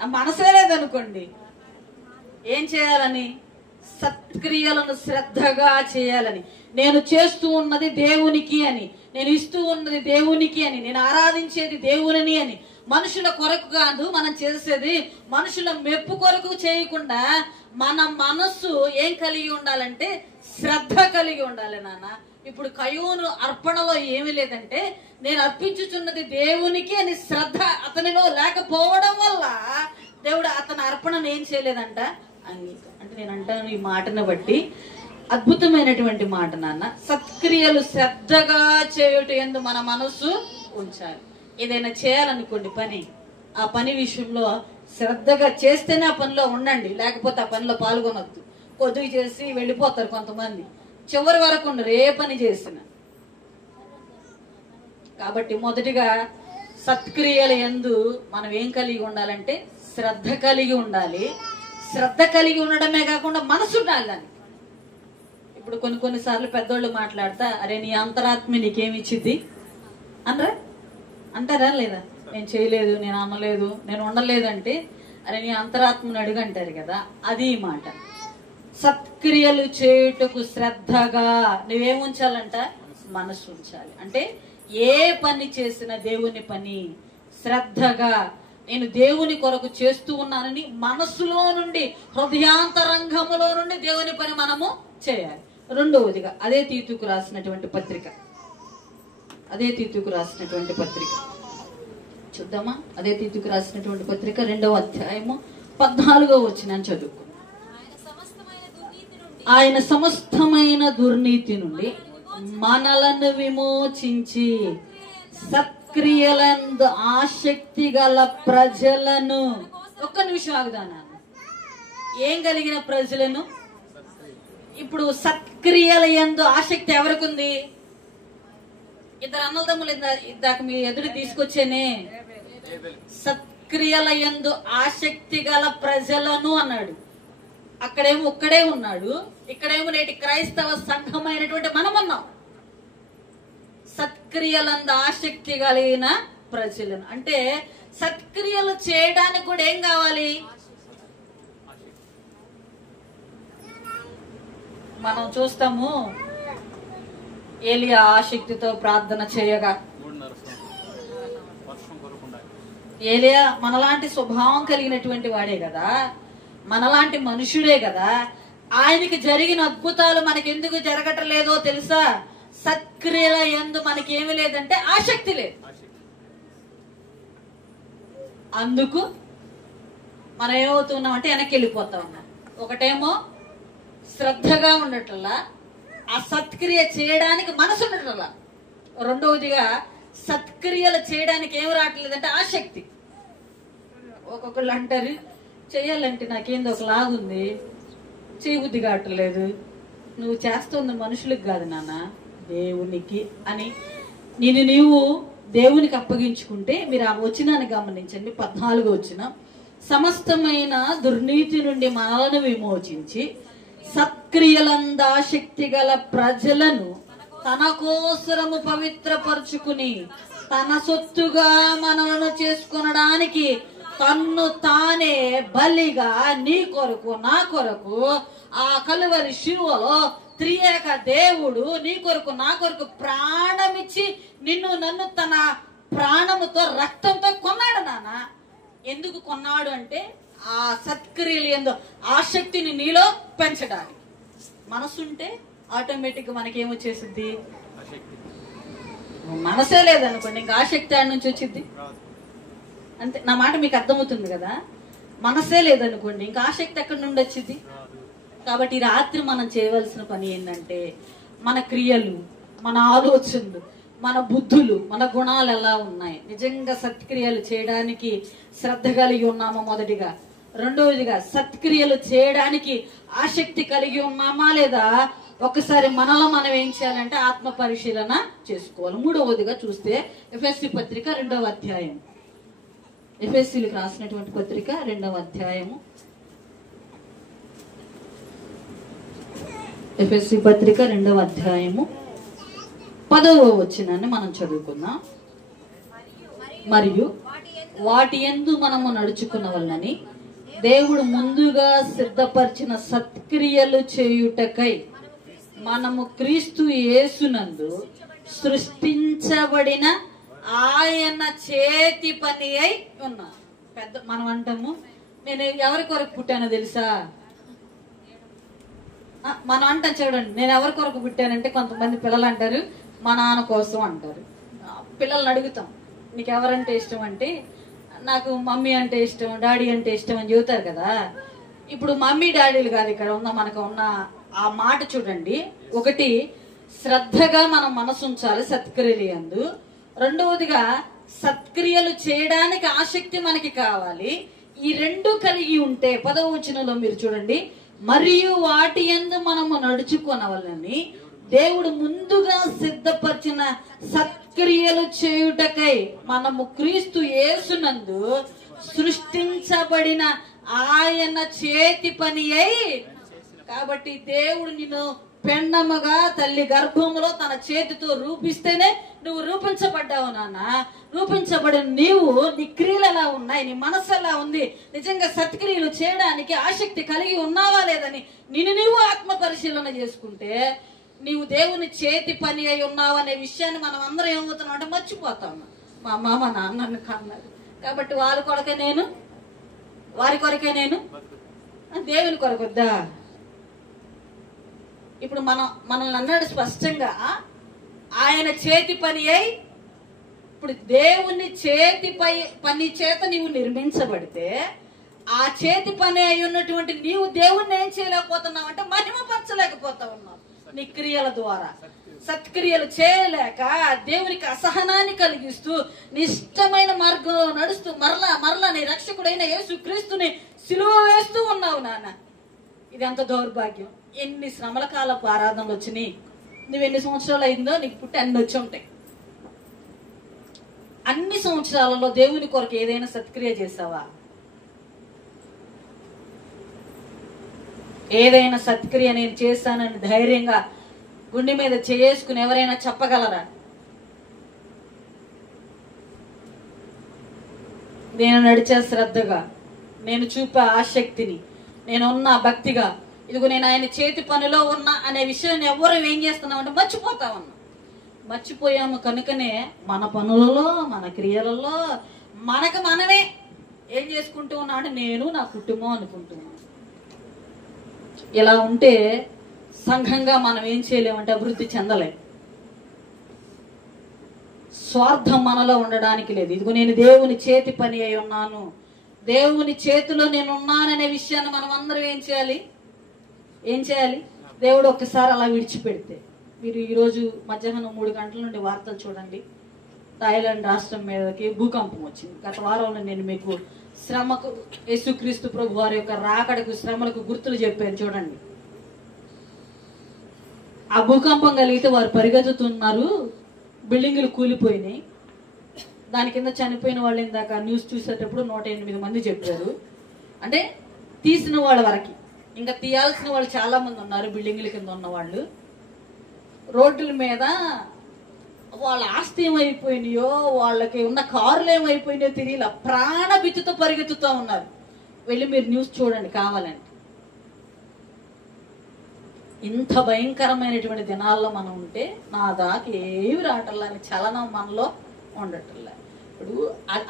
ఆ మనసే లేదనుకోండి ఏం చేయాలని? సత్క్రియలను శ్రద్ధగా చేయాలని. నేను చేస్తూ ఉన్నది దేవునికి అని, నేను ఇస్తూ ఉన్నది దేవునికి అని, నేను ఆరాధించేది దేవుని అని, మనుషుల కొరకు కాదు మనం చేసేది, మనుషుల మెప్పు కొరకు చేయకుండా మన మనస్సు ఏం కలిగి ఉండాలంటే శ్రద్ధ కలిగి ఉండాలి నాన్న. ఇప్పుడు కయ్యూను అర్పణలో ఏమి లేదంటే నేను అర్పించుచున్నది దేవునికి అని శ్రద్ధ అతనిలో లేకపోవడం వల్ల దేవుడు అతని అర్పణను ఏం చేయలేదంట, అంగీకరణ. అంటే నేను అంటాను ఈ మాటను బట్టి అద్భుతమైనటువంటి మాట నాన్న. సత్క్రియలు శ్రద్ధగా చేయుట యందు మన మనస్సు ఉంచాలి. ఏదైనా చేయాలనుకోండి పని, ఆ పని విషయంలో శ్రద్ధగా చేస్తేనే ఆ పనిలో ఉండండి, లేకపోతే ఆ పనిలో పాల్గొనొద్దు. కొద్దిగా చేసి వెళ్ళిపోతారు కొంతమంది, చివరి వరకు ఉండరు ఏ పని చేసిన. కాబట్టి మొదటిగా సత్క్రియల యందు మనం ఏం కలిగి ఉండాలంటే శ్రద్ధ కలిగి ఉండాలి. శ్రద్ధ కలిగి ఉండడమే కాకుండా మనసు ఉండాలి దానికి. ఇప్పుడు కొన్నిసార్లు పెద్దోళ్ళు మాట్లాడతా, అరే నీ అంతరాత్మ నీకేమి ఇచ్చింది అనరా, అంటారా లేదా? నేను చేయలేదు, నేను అనలేదు, నేను ఉండలేదు అంటే అరే నీ అంతరాత్మను అడుగు అంటారు కదా, అది మాట. సత్క్రియలు చేయుటకు శ్రద్ధగా నువ్వేముంచాలంట? మనసు ఉంచాలి. అంటే ఏ పని చేసినా దేవుని పని శ్రద్ధగా నేను దేవుని కొరకు చేస్తూ ఉన్నానని మనస్సులో నుండి, హృదయాంతరంగములో నుండి దేవుని పని మనము చేయాలి. రెండవదిగా అదే తీతుకు రాసినటువంటి పత్రిక, అదే తీతుకు రాసినటువంటి పత్రిక చూద్దామా. అదే తీతుకు రాసినటువంటి పత్రిక 2వ అధ్యాయము 14వ వచనాన్ని చదువుకో. ఆయన సమస్తమైన దుర్నీతి నుండి మనలను విమోచించి సత్క్రియలందు ఆసక్తి గల ప్రజలను, ఒక్క నిమిషం ఆగుదానా, ఏం కలిగిన ప్రజలను? ఇప్పుడు సత్క్రియల యందు ఆసక్తి ఎవరికి ఉంది? ఇద్దరు అన్నదమ్ములు ఇందాక మీ ఎదురు తీసుకొచ్చేనే, సత్క్రియల యందు ఆసక్తి గల ప్రజలను అన్నాడు. అక్కడేమో ఒక్కడే ఉన్నాడు, ఇక్కడేమో నేటి క్రైస్తవ సంఘమైనటువంటి మనం ఉన్నాం. సత్క్రియలందు ఆసక్తి కలిగిన ప్రజలను అంటే సత్క్రియలు చేయడానికి కూడా ఏం కావాలి? మనం చూస్తాము ఏలియా ఆసక్తితో ప్రార్థన చేయగా, ఏలియా మనలాంటి స్వభావం కలిగినటువంటి వాడే కదా, మనలాంటి మనుషుడే కదా. ఆయనకి జరిగిన అద్భుతాలు మనకి ఎందుకు జరగటలేదో తెలుసా? సత్క్రియల యందు మనకి ఏమి లేదంటే ఆసక్తి లేదు. అందుకు మనం ఏమవుతున్నామంటే వెనక్కి వెళ్ళిపోతా ఉన్నాం. ఒకటేమో శ్రద్ధగా ఉండటల్లా, ఆ సత్క్రియ చేయడానికి మనసు ఉండటల్లా. రెండవదిగా సత్క్రియలు చేయడానికి ఏమి రావట్లేదంటే ఆసక్తి. ఒక్కొక్కళ్ళు అంటారు చేయాలంటే నాకేందో ఒక లాగుంది, చేయబుద్ధి కావట్లేదు. నువ్వు చేస్తుంది మనుషులకు కాదు నాన్న, దేవునికి అని నీవు దేవునికి అప్పగించుకుంటే, మీరు ఆ వచనాన్ని గమనించండి, 14వ వచనం, సమస్తమైన దుర్నీతి నుండి మనలను విమోచించి సత్క్రియలందాశక్తి గల ప్రజలను తన కోసరము పవిత్రపరుచుకుని తన సొత్తుగా మనలను చేసుకొనడానికి తన్ను తానే బలిగా నీ కొరకు నా కొరకు ఆ కలువరి శిలువలో త్రియేక దేవుడు నీ కొరకు నా కొరకు ప్రాణమిచ్చి నిన్ను నన్ను తన ప్రాణముతో రక్తంతో కొన్నాడు నాన్న. ఎందుకు కొన్నాడు అంటే ఆ సత్క్రియలు ఏందో ఆసక్తిని నీలో పెంచడానికి. మనసుంటే ఆటోమేటిక్ గా మనకేమొచ్చేసిద్ది? మనసే లేదనుకోండి, ఇంకా ఆసక్తి ఆడి నుంచి వచ్చింది అంతే. నా మాట మీకు అర్థమవుతుంది కదా? మనసే లేదనుకోండి, ఇంకా ఆసక్తి ఎక్కడి నుండి వచ్చింది? కాబట్టి రాత్రి మనం చేయవలసిన పని ఏంటంటే, మన క్రియలు, మన ఆలోచనలు, మన బుద్ధులు, మన గుణాలు ఎలా ఉన్నాయి, నిజంగా సత్క్రియలు చేయడానికి శ్రద్ధ కలిగి ఉన్నామా మొదటిగా. రెండవదిగా సత్క్రియలు చేయడానికి ఆసక్తి కలిగి ఉన్నామా లేదా ఒకసారి మనలో మనం ఏం చేయాలంటే ఆత్మ పరిశీలన చేసుకోవాలి. మూడవదిగా చూస్తే ఎఫెసీ పత్రిక 2వ అధ్యాయం, ఎఫెసీలకు రాసినటువంటి పత్రిక 2వ అధ్యాయము, ఎఫెసీ పత్రిక 2వ అధ్యాయము 10వ వచనాన్ని మనం చదువుకుందాం. మరియు వాటి యందు మనము నడుచుకున్నవలనని దేవుడు ముందుగా సిద్ధపరిచిన సత్క్రియలు చేయుటకై మనము క్రీస్తు యేసునందు సృష్టించబడిన ఆయన చేతి పని అయి ఉన్నాం. మనం అంటాము నేను ఎవరి కొరకు పుట్టానో తెలుసా? మనం అంటాం చూడండి, నేను ఎవరి కొరకు పుట్టానంటే కొంతమంది పిల్లలు అంటారు మా నాన్న కోసం అంటారు. పిల్లల్ని అడుగుతాం నీకు ఎవరంటే ఇష్టం అంటే నాకు మమ్మీ అంటే ఇష్టం, డాడీ అంటే ఇష్టం అని చెబుతారు కదా. ఇప్పుడు మమ్మీ డాడీలు కాదు ఇక్కడ ఉన్న మనకు ఉన్న ఆ మాట చూడండి. ఒకటి, శ్రద్ధగా మనం మనసు ఉంచాలి సత్క్రియలు యందు. రెండవదిగా సత్క్రియలు చేయడానికి ఆసక్తి మనకి కావాలి. ఈ రెండు కలిగి ఉంటే 10వ వచనంలో మీరు చూడండి, మరియు వాటి యందు మనము నడుచుకొనవలనని దేవుడు ముందుగా సిద్ధపరిచిన సత్క్రియలు చేయుటకై మనము క్రీస్తు యేసునందు సృష్టించబడిన ఆయన చేతి పని అయి. కాబట్టి దేవుడు నిన్ను పెండముగా తల్లి గర్భములో తన చేతితో రూపిస్తేనే నువ్వు రూపించబడ్డావు నాన్న. రూపించబడిన నీవు, నీ క్రియలు ఎలా ఉన్నాయి, నీ మనసు ఎలా ఉంది, నిజంగా సత్క్రియలు చేయడానికి ఆసక్తి కలిగి ఉన్నావా లేదని నిన్ను నీవు ఆత్మ పరిశీలన చేసుకుంటే నీవు దేవుని చేతి పని అయి ఉన్నావు అనే విషయాన్ని మనం అందరం ఏమవుతున్నాం అంటే మర్చిపోతాము. మా అమ్మ మా నాన్నని కన్నారు కాబట్టి వారి కొరకే నేను, వారి కొరకే నేను, దేవుని కొరకొద్దా? ఇప్పుడు మనల్ని అన్నాడు స్పష్టంగా ఆయన చేతి పని అయి. ఇప్పుడు దేవుని చేతి పని చేత నీవు నిర్మించబడితే ఆ చేతి పని అయి ఉన్నటువంటి నీవు దేవుణ్ణి ఏం చేయలేకపోతున్నావు అంటే మహిమపరచలేకపోతా ఉన్నావు నీ క్రియల ద్వారా. సత్క్రియలు చేయలేక దేవునికి అసహనాన్ని కలిగిస్తూ నీ ఇష్టమైన మార్గంలో నడుస్తూ మరలా నీ రక్షకుడైన యేసుక్రీస్తుని సిలువ వేస్తూ ఉన్నావు నాన్న. ఇది ఎంత దౌర్భాగ్యం. ఎన్ని శ్రమల కాలపు ఆరాధనలు వచ్చినాయి. నువ్వు ఎన్ని సంవత్సరాలు అయిందో నీకు పుట్టి అన్ని వచ్చి ఉంటాయి. అన్ని సంవత్సరాలలో దేవుని కొరకు ఏదైనా సత్క్రియ చేసావా? ఏదైనా సత్క్రియ నేను చేశానని ధైర్యంగా గుండె మీద చేసుకుని ఎవరైనా చెప్పగలరా? నేను నడిచే శ్రద్ధగా, నేను చూపే ఆసక్తిని, నేనున్న భక్తిగా, ఇదిగో నేను ఆయన చేతి పనిలో ఉన్నా అనే విషయాన్ని ఎవరు ఏం చేస్తున్నామంటే మర్చిపోతా ఉన్నాం. మర్చిపోయాము కనుకనే మన పనులలో, మన క్రియలలో మనకు మనమే ఏం చేసుకుంటూ ఉన్నాం అంటే నేను నా కుటుంబం అనుకుంటున్నాను. ఇలా ఉంటే సంఘంగా మనం ఏం చేయలేమంటే అభివృద్ధి చెందలేం. స్వార్థం మనలో ఉండడానికి లేదు. ఇదిగో నేను దేవుని చేతి పని అయి ఉన్నాను, దేవుని చేతిలో నేను ఉన్నాననే విషయాన్ని మనం అందరం ఏం చేయాలి? దేవుడు ఒక్కసారి అలా విడిచిపెడితే, మీరు ఈరోజు మధ్యాహ్నం 3 గంటల నుండి వార్తలు చూడండి. థాయిలాండ్ రాష్ట్రం మీదకి భూకంపం వచ్చింది. గత వారంలో నేను మీకు శ్రమకు, యేసుక్రీస్తు ప్రభు వారి యొక్క రాకడకు, శ్రమలకు గుర్తులు చెప్పాను చూడండి. ఆ భూకంపం కలిగితే వారు పరిగెత్తుతున్నారు, బిల్డింగులు కూలిపోయినాయి. దాని కింద చనిపోయిన వాళ్ళు ఇందాక న్యూస్ చూసేటప్పుడు 108 మంది చెప్పారు. అంటే తీసిన వాళ్ళ వరకు, ఇంకా తీయాల్సిన వాళ్ళు చాలా మంది ఉన్నారు. బిల్డింగుల కింద ఉన్న వాళ్ళు రోడ్ల మీద వాళ్ళ ఆస్తి ఏమైపోయినాయో, వాళ్ళకి ఉన్న కార్లు ఏమైపోయినాయో తెలియలా, ప్రాణభిత్తితో పరిగెత్తుతూ ఉన్నారు. వెళ్ళి మీరు న్యూస్ చూడండి కావాలంటే. ఇంత భయంకరమైనటువంటి దినాల్లో మనం ఉంటే నా దాకా ఏమి రావటల్లా, చలనం మనలో ఉండటల్లా. ఇప్పుడు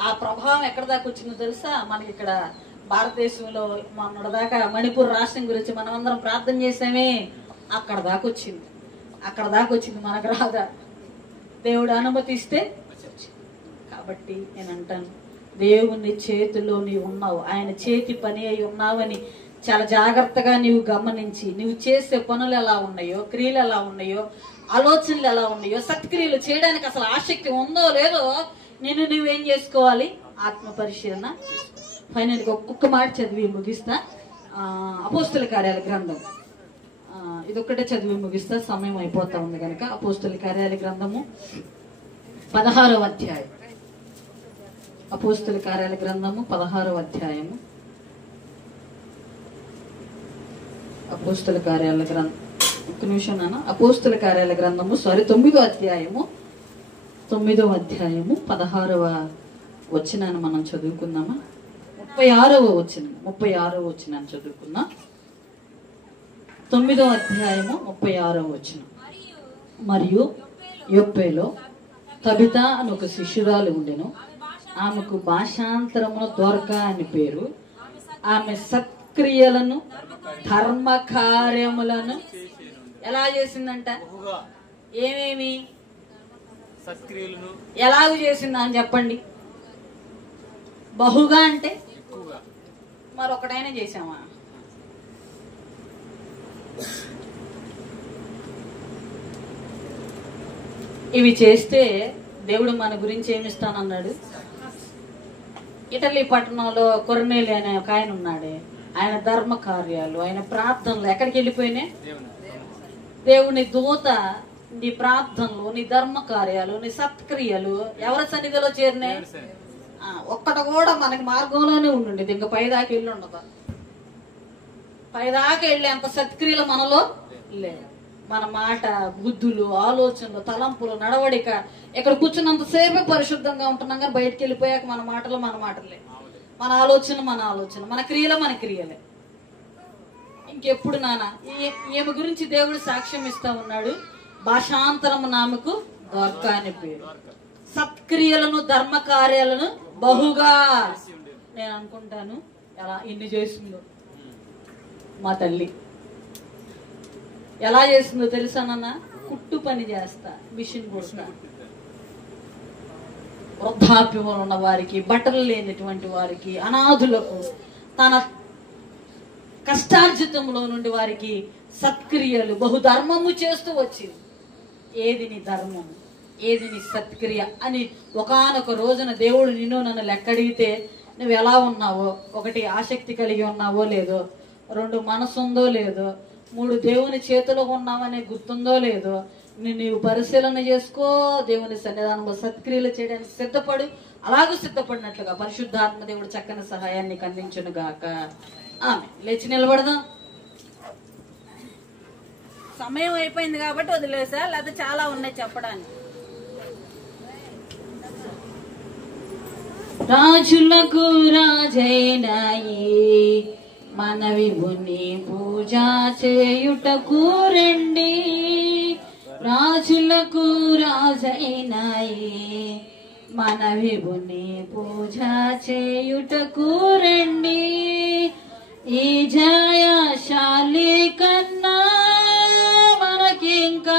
ఆ ప్రభావం ఎక్కడ దాకా వచ్చిందో తెలుసా? మనకి ఇక్కడ భారతదేశంలో మొన్నటిదాకా మణిపూర్ రాష్ట్రం గురించి మనం అందరం ప్రార్థన చేసామే, అక్కడ దాకా వచ్చింది. మనకు రాదా? దేవుడు అనుమతిస్తే. కాబట్టి నేను అంటాను, దేవుని చేతిలో నీవు ఉన్నావు, ఆయన చేతి పని అయి ఉన్నావని చాలా జాగ్రత్తగా నీవు గమనించి, నువ్వు చేసే పనులు ఎలా ఉన్నాయో, క్రియలు ఎలా ఉన్నాయో, ఆలోచనలు ఎలా ఉన్నాయో, సత్క్రియలు చేయడానికి అసలు ఆసక్తి ఉందో లేదో నువ్వేం చేసుకోవాలి? ఆత్మ పరిశీలన. ఫైనల్ గా ఒక్కొక్క మాట చదివి ముగిస్తా. అపోస్తుల కార్యాల గ్రంథం ఇదొక్కటే చదివి ముగిస్తా, సమయం అయిపోతా ఉంది కనుక. అపోస్తుల కార్యాల గ్రంథము 16వ అధ్యాయం. అపోస్తుల కార్యాల గ్రంథము 16వ అధ్యాయము. అపోస్తుల కార్యాల గ్రంథం, ఒక్క నిమిషం నాన్న. అపోస్తుల కార్యాల గ్రంథము 9వ అధ్యాయము 16వ వచనాన్ని మనం చదువుకుందామా? 36వ వచనాన్ని చదువుకుందాం. 9వ అధ్యాయము 36వ వచనం. మరియు యొప్పేలో తబిత అని ఒక శిష్యురాలు ఉండెను. ఆమెకు భాషాంతరమున దొర్కా అని పేరు. ఆమె సత్క్రియలను, ధర్మ కార్యములను ఎలా చేసిందంట? ఏమేమి ఎలాగ చేసిందా అని చెప్పండి. బహుగా అంటే మరొకటైనా చేసామా? ఇవి చేస్తే దేవుడు మన గురించి ఏమిస్తానన్నాడు? ఇటలీ పట్టణంలో కొర్నేలి అనే ఒక ఆయన ఉన్నాడే, ఆయన ధర్మ కార్యాలు, ఆయన ప్రార్థనలు ఎక్కడికి వెళ్ళిపోయినాయి? దేవుని దూత నీ ప్రార్థనలు, నీ ధర్మ కార్యాలు, నీ సత్క్రియలు ఎవరి సన్నిధిలో చేరినాయి? ఒక్కట కూడా మనకి మార్గంలోనే ఉండుండేది, ఇంకా పైదాకా వెళ్ళి ఉండదు. పైదాకా వెళ్ళి అంత సత్క్రియలు మనలో లేదు. మన మాట, బుద్ధులు, ఆలోచనలు, తలంపులు, నడవడిక, ఇక్కడ కూర్చున్నంతసేపే పరిశుద్ధంగా ఉంటున్నాం, కానీ బయటకు వెళ్ళిపోయాక మన మాటలే, మన ఆలోచన, మన క్రియలే. ఇంకెప్పుడు నాన్న ఈమె గురించి దేవుడు సాక్ష్యం ఇస్తా ఉన్నాడు. భాషాంతరము నామకు దొర్కా అని పేరు. సత్క్రియలను, ధర్మ కార్యాలను బహుగా. నేను అనుకుంటాను ఎలా ఇన్ని చేసిందో మా తల్లి. ఎలా చేసిందో తెలుసా నాన్న? కుట్టు పని చేస్తా, మిషన్ కుడతా, వృద్ధాప్యంలో ఉన్న వారికి, బట్టలు లేనటువంటి వారికి, అనాథులకు, తన కష్టార్జితంలో నుండి వారికి సత్క్రియలు బహుధర్మము చేస్తూ వచ్చింది. ఏది నీ ధర్మం, ఏది నీ సత్క్రియ అని ఒకానొక రోజున దేవుడు నిన్ను నన్ను లెక్కడిగితే నువ్వు ఎలా ఉన్నావో, 1 ఆసక్తి కలిగి ఉన్నావో లేదో, 2 మనసు ఉందో లేదో, 3 దేవుని చేతిలో ఉన్నావనే గుర్తుందో లేదో నీవు పరిశీలన చేసుకో. దేవుని సన్నిధానంలో సత్క్రియలు చేయడానికి సిద్ధపడు. అలాగూ సిద్ధపడినట్లుగా పరిశుద్ధాత్మ దేవుడు చక్కని సహాయాన్ని అందించును గాక. ఆమె లేచి నిలబడదాం. సమయం అయిపోయింది కాబట్టి వదిలేసా, లేకపోతే చాలా ఉన్నాయి చెప్పడానికి. రాజులకు రాజైనాయి మన విభుని పూజ చేయుటకు రండి. రాజులకు రాజైనాయి మన విభుని పూజ చేయుటకు రండి. ఈ జయశాలి కన్నా మనకింకా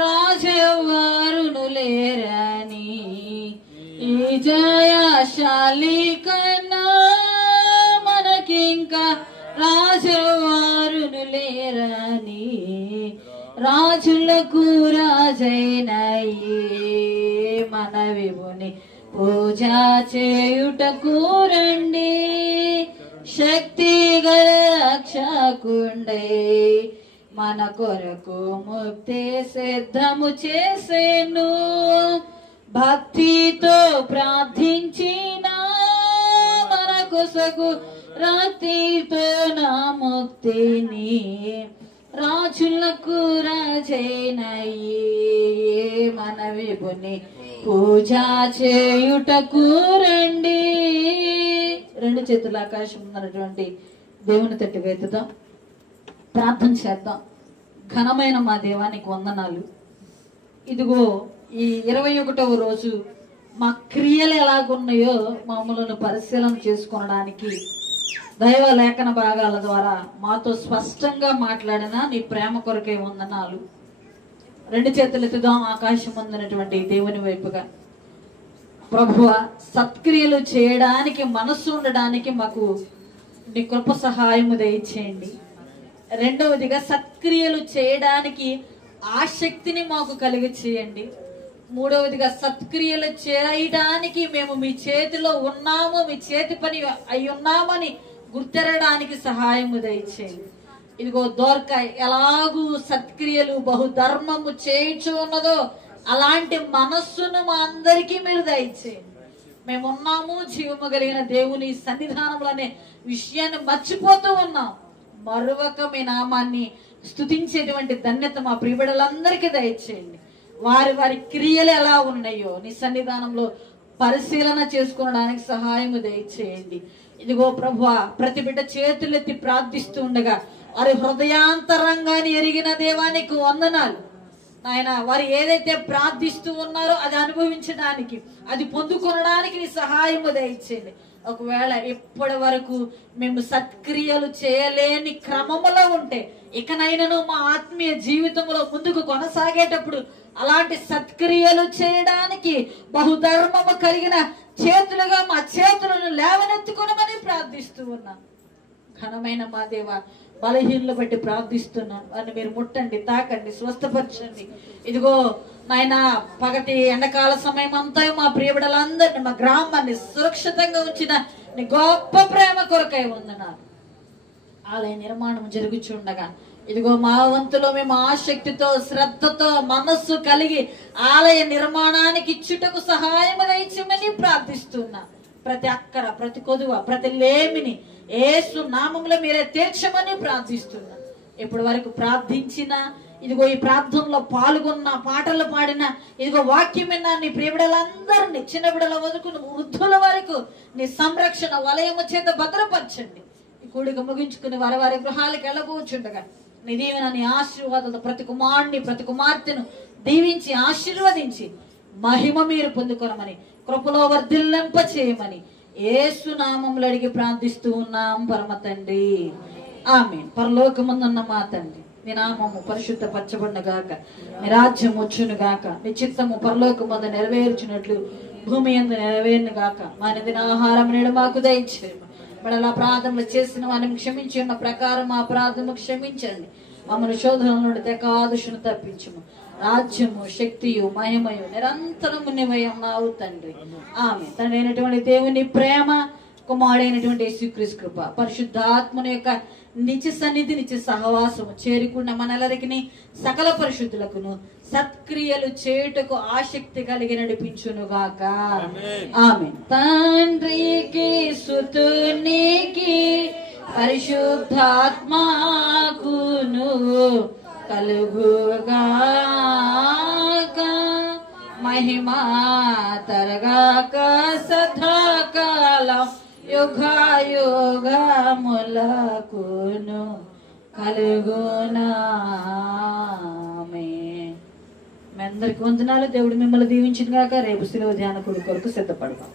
రాజెవ్వరును లేరని, ఈ జయశాలి కన్నా మనకింకా రాజెవ్వరును లేరని, రాజులకు రాజైనాయి మన విభుని పూజ చేయుటకు రండి. శక్తి గల రక్షకుండై మన కొరకు ముక్తి సిద్ధము చేసేను. భక్తితో ప్రార్థించిన మన కొసకు రాత్రితో నా ముక్తిని, రాజులకు రాజైనాయి మన విభుని పూజ చేయుటకు రండి. 2 చేతుల ఆకాశం ఉన్నటువంటి దేవుని తట్టుగా ఎత్తుదాం, ప్రార్థన చేద్దాం. ఘనమైన మా దేవానికి వందనాలు. ఇదిగో ఈ 21వ రోజు మా క్రియలు ఎలాగున్నాయో మమ్మల్ని పరిశీలన చేసుకోవడానికి దైవ లేఖన భాగాల ద్వారా మాతో స్పష్టంగా మాట్లాడిన నీ ప్రేమ కొరకే వందనాలు. 2 చేతులు ఎత్తుదాం ఆకాశం ఉన్నటువంటి దేవుని వైపుగా. ప్రభువ, సత్క్రియలు చేయడానికి మనస్సు ఉండడానికి మాకు నీ కృప సహాయము దయచేయండి. 2వదిగా సత్క్రియలు చేయడానికి ఆసక్తిని మాకు కలిగి చేయండి. 3వదిగా సత్క్రియలు చేయడానికి మేము మీ చేతిలో ఉన్నాము, మీ చేతి పని అయి ఉన్నామని గుర్తెరడానికి సహాయము దయచేయండి. ఇదిగో దోర్క ఎలాగూ సత్క్రియలు బహుధర్మము చేయించు ఉన్నదో అలాంటి మనస్సును మా అందరికీ మీరు దయచేయండి. మేమున్నాము జీవము కలిగిన దేవుని సన్నిధానంలో అనే విషయాన్ని మర్చిపోతూ ఉన్నాం. మరొక మీ నామాన్ని స్తుతించేటువంటి ధన్యత మా ప్రియబిడ్డలందరికీ దయచేయండి. వారి వారి క్రియలు ఎలా ఉన్నాయో నీ సన్నిధానంలో పరిశీలన చేసుకోవడానికి సహాయము దయచేయండి. ఇదిగో ప్రభువా, ప్రతి బిడ్డ చేతులెత్తి ప్రార్థిస్తూ ఉండగా వారి హృదయాంతరంగాన్ని ఎరిగిన దేవానికి వందనాలు. ఆయన వారు ఏదైతే ప్రార్థిస్తూ ఉన్నారో అది అనుభవించడానికి, అది పొందుకొనడానికి నీ సహాయము దయచేయండి. ఒకవేళ ఇప్పటి వరకు మేము సత్క్రియలు చేయలేని క్రమములో ఉంటే ఇకనైనాను మా ఆత్మీయ జీవితంలో ముందుకు కొనసాగేటప్పుడు అలాంటి సత్క్రియలు చేయడానికి బహుధర్మము కలిగిన చేతులుగా మా చేతులను లేవనెత్తుకొనమని ప్రార్థిస్తూ ఉన్నాం. ఘనమైన మా దేవ, బలహీనలు బట్టి ప్రార్థిస్తున్నాం. వారిని మీరు ముట్టండి, తాకండి, స్వస్థపరచండి. ఇదిగో నాయన, పగటి ఎండకాల సమయం అంతా మా ప్రియబిడలందరినీ, మా గ్రామాన్ని సురక్షితంగా ఉంచిన నీ గొప్ప ప్రేమ కొరకై వందనాలు. ఆలయ నిర్మాణం జరుగుచుండగా ఇదిగో మా వంతులో మేము ఆసక్తితో, శ్రద్ధతో, మనస్సు కలిగి ఆలయ నిర్మాణానికి ఇచ్చుటకు సహాయం దయచేయమని ప్రార్థిస్తున్నా. ప్రతి అక్కర, ప్రతి కొదువ, ప్రతి లేమిని యేసు నామములో మీరే తీర్చమని ప్రార్థిస్తున్నా. ఇప్పటి వరకు ప్రార్థించిన, ఇదిగో ఈ ప్రార్థనలో పాల్గొన్న, పాటలు పాడిన, ఇదిగో వాక్యం విన్నా నీ ప్రియబిడలందరినీ, చిన్న బిడల వదుకుని వృద్ధుల వరకు నీ సంరక్షణ వలయము చేత భద్రపరచండి. ఈ కూడిక ముగించుకుని వారి వారి గృహాలకు వెళ్ళబోచుండగా నీ దీవెన, నీ ఆశీర్వాదాలతో ప్రతి కుమారుని, ప్రతి కుమార్తెను దీవించి ఆశీర్వదించి మహిమ మీరు పొందుకొనమని, కృపలో వర్ధిల్లింప చేయమని యేసు నామములో అడిగి ప్రార్థిస్తూ ఉన్నాం పరమ తండ్రి. ఆమేన్. పరలోకమందున్న మా తండ్రి, నీ నామము పరిశుద్ధపరచబడును గాక, నీ రాజ్యం వచ్చును గాక, నీ చిత్తము పరలోకమందు నెరవేర్చినట్లు భూమి యందు నెరవేరును గాక. మా నిత్య ఆహారం నేడు మాకు దయచేయము. మరి అలా ప్రార్థనలు చేసిన వారిని క్షమించి ఉన్న ప్రకారం ఆ ప్రార్థన క్షమించండి. మమ్మల్ని శోధన నుండి తెకాదుషును తప్పించము. రాజ్యము, శక్తియు, మహిమయు నిరంతరము నీవై ఉన్నావు తండ్రి. ఆమె తండ్రి అయినటువంటి దేవుని ప్రేమ, కుమారుడైనటువంటి యేసుక్రీస్తు కృప, పరిశుద్ధాత్మని యొక్క నిత్య సన్నిధి, నిత్య సహవాసము చేరుకున్న మనెల్లరికి సకల పరిశుద్ధులకును సత్క్రియలు చేయుటకు ఆసక్తి కలిగి నడిపించునుగాక. ఆమె తండ్రికి, సుతునికి, పరిశుద్ధాత్మకును కలుగుగాక మహిమా తరగాక సదాకాలం యుగయుగములకును కలుగునామే. మీ అందరికి వందనాలు. దేవుడు మిమ్మల్ని దీవించిన గాక. రేపు శిలువ ధ్యాన కొరకు సిద్ధపడదాం.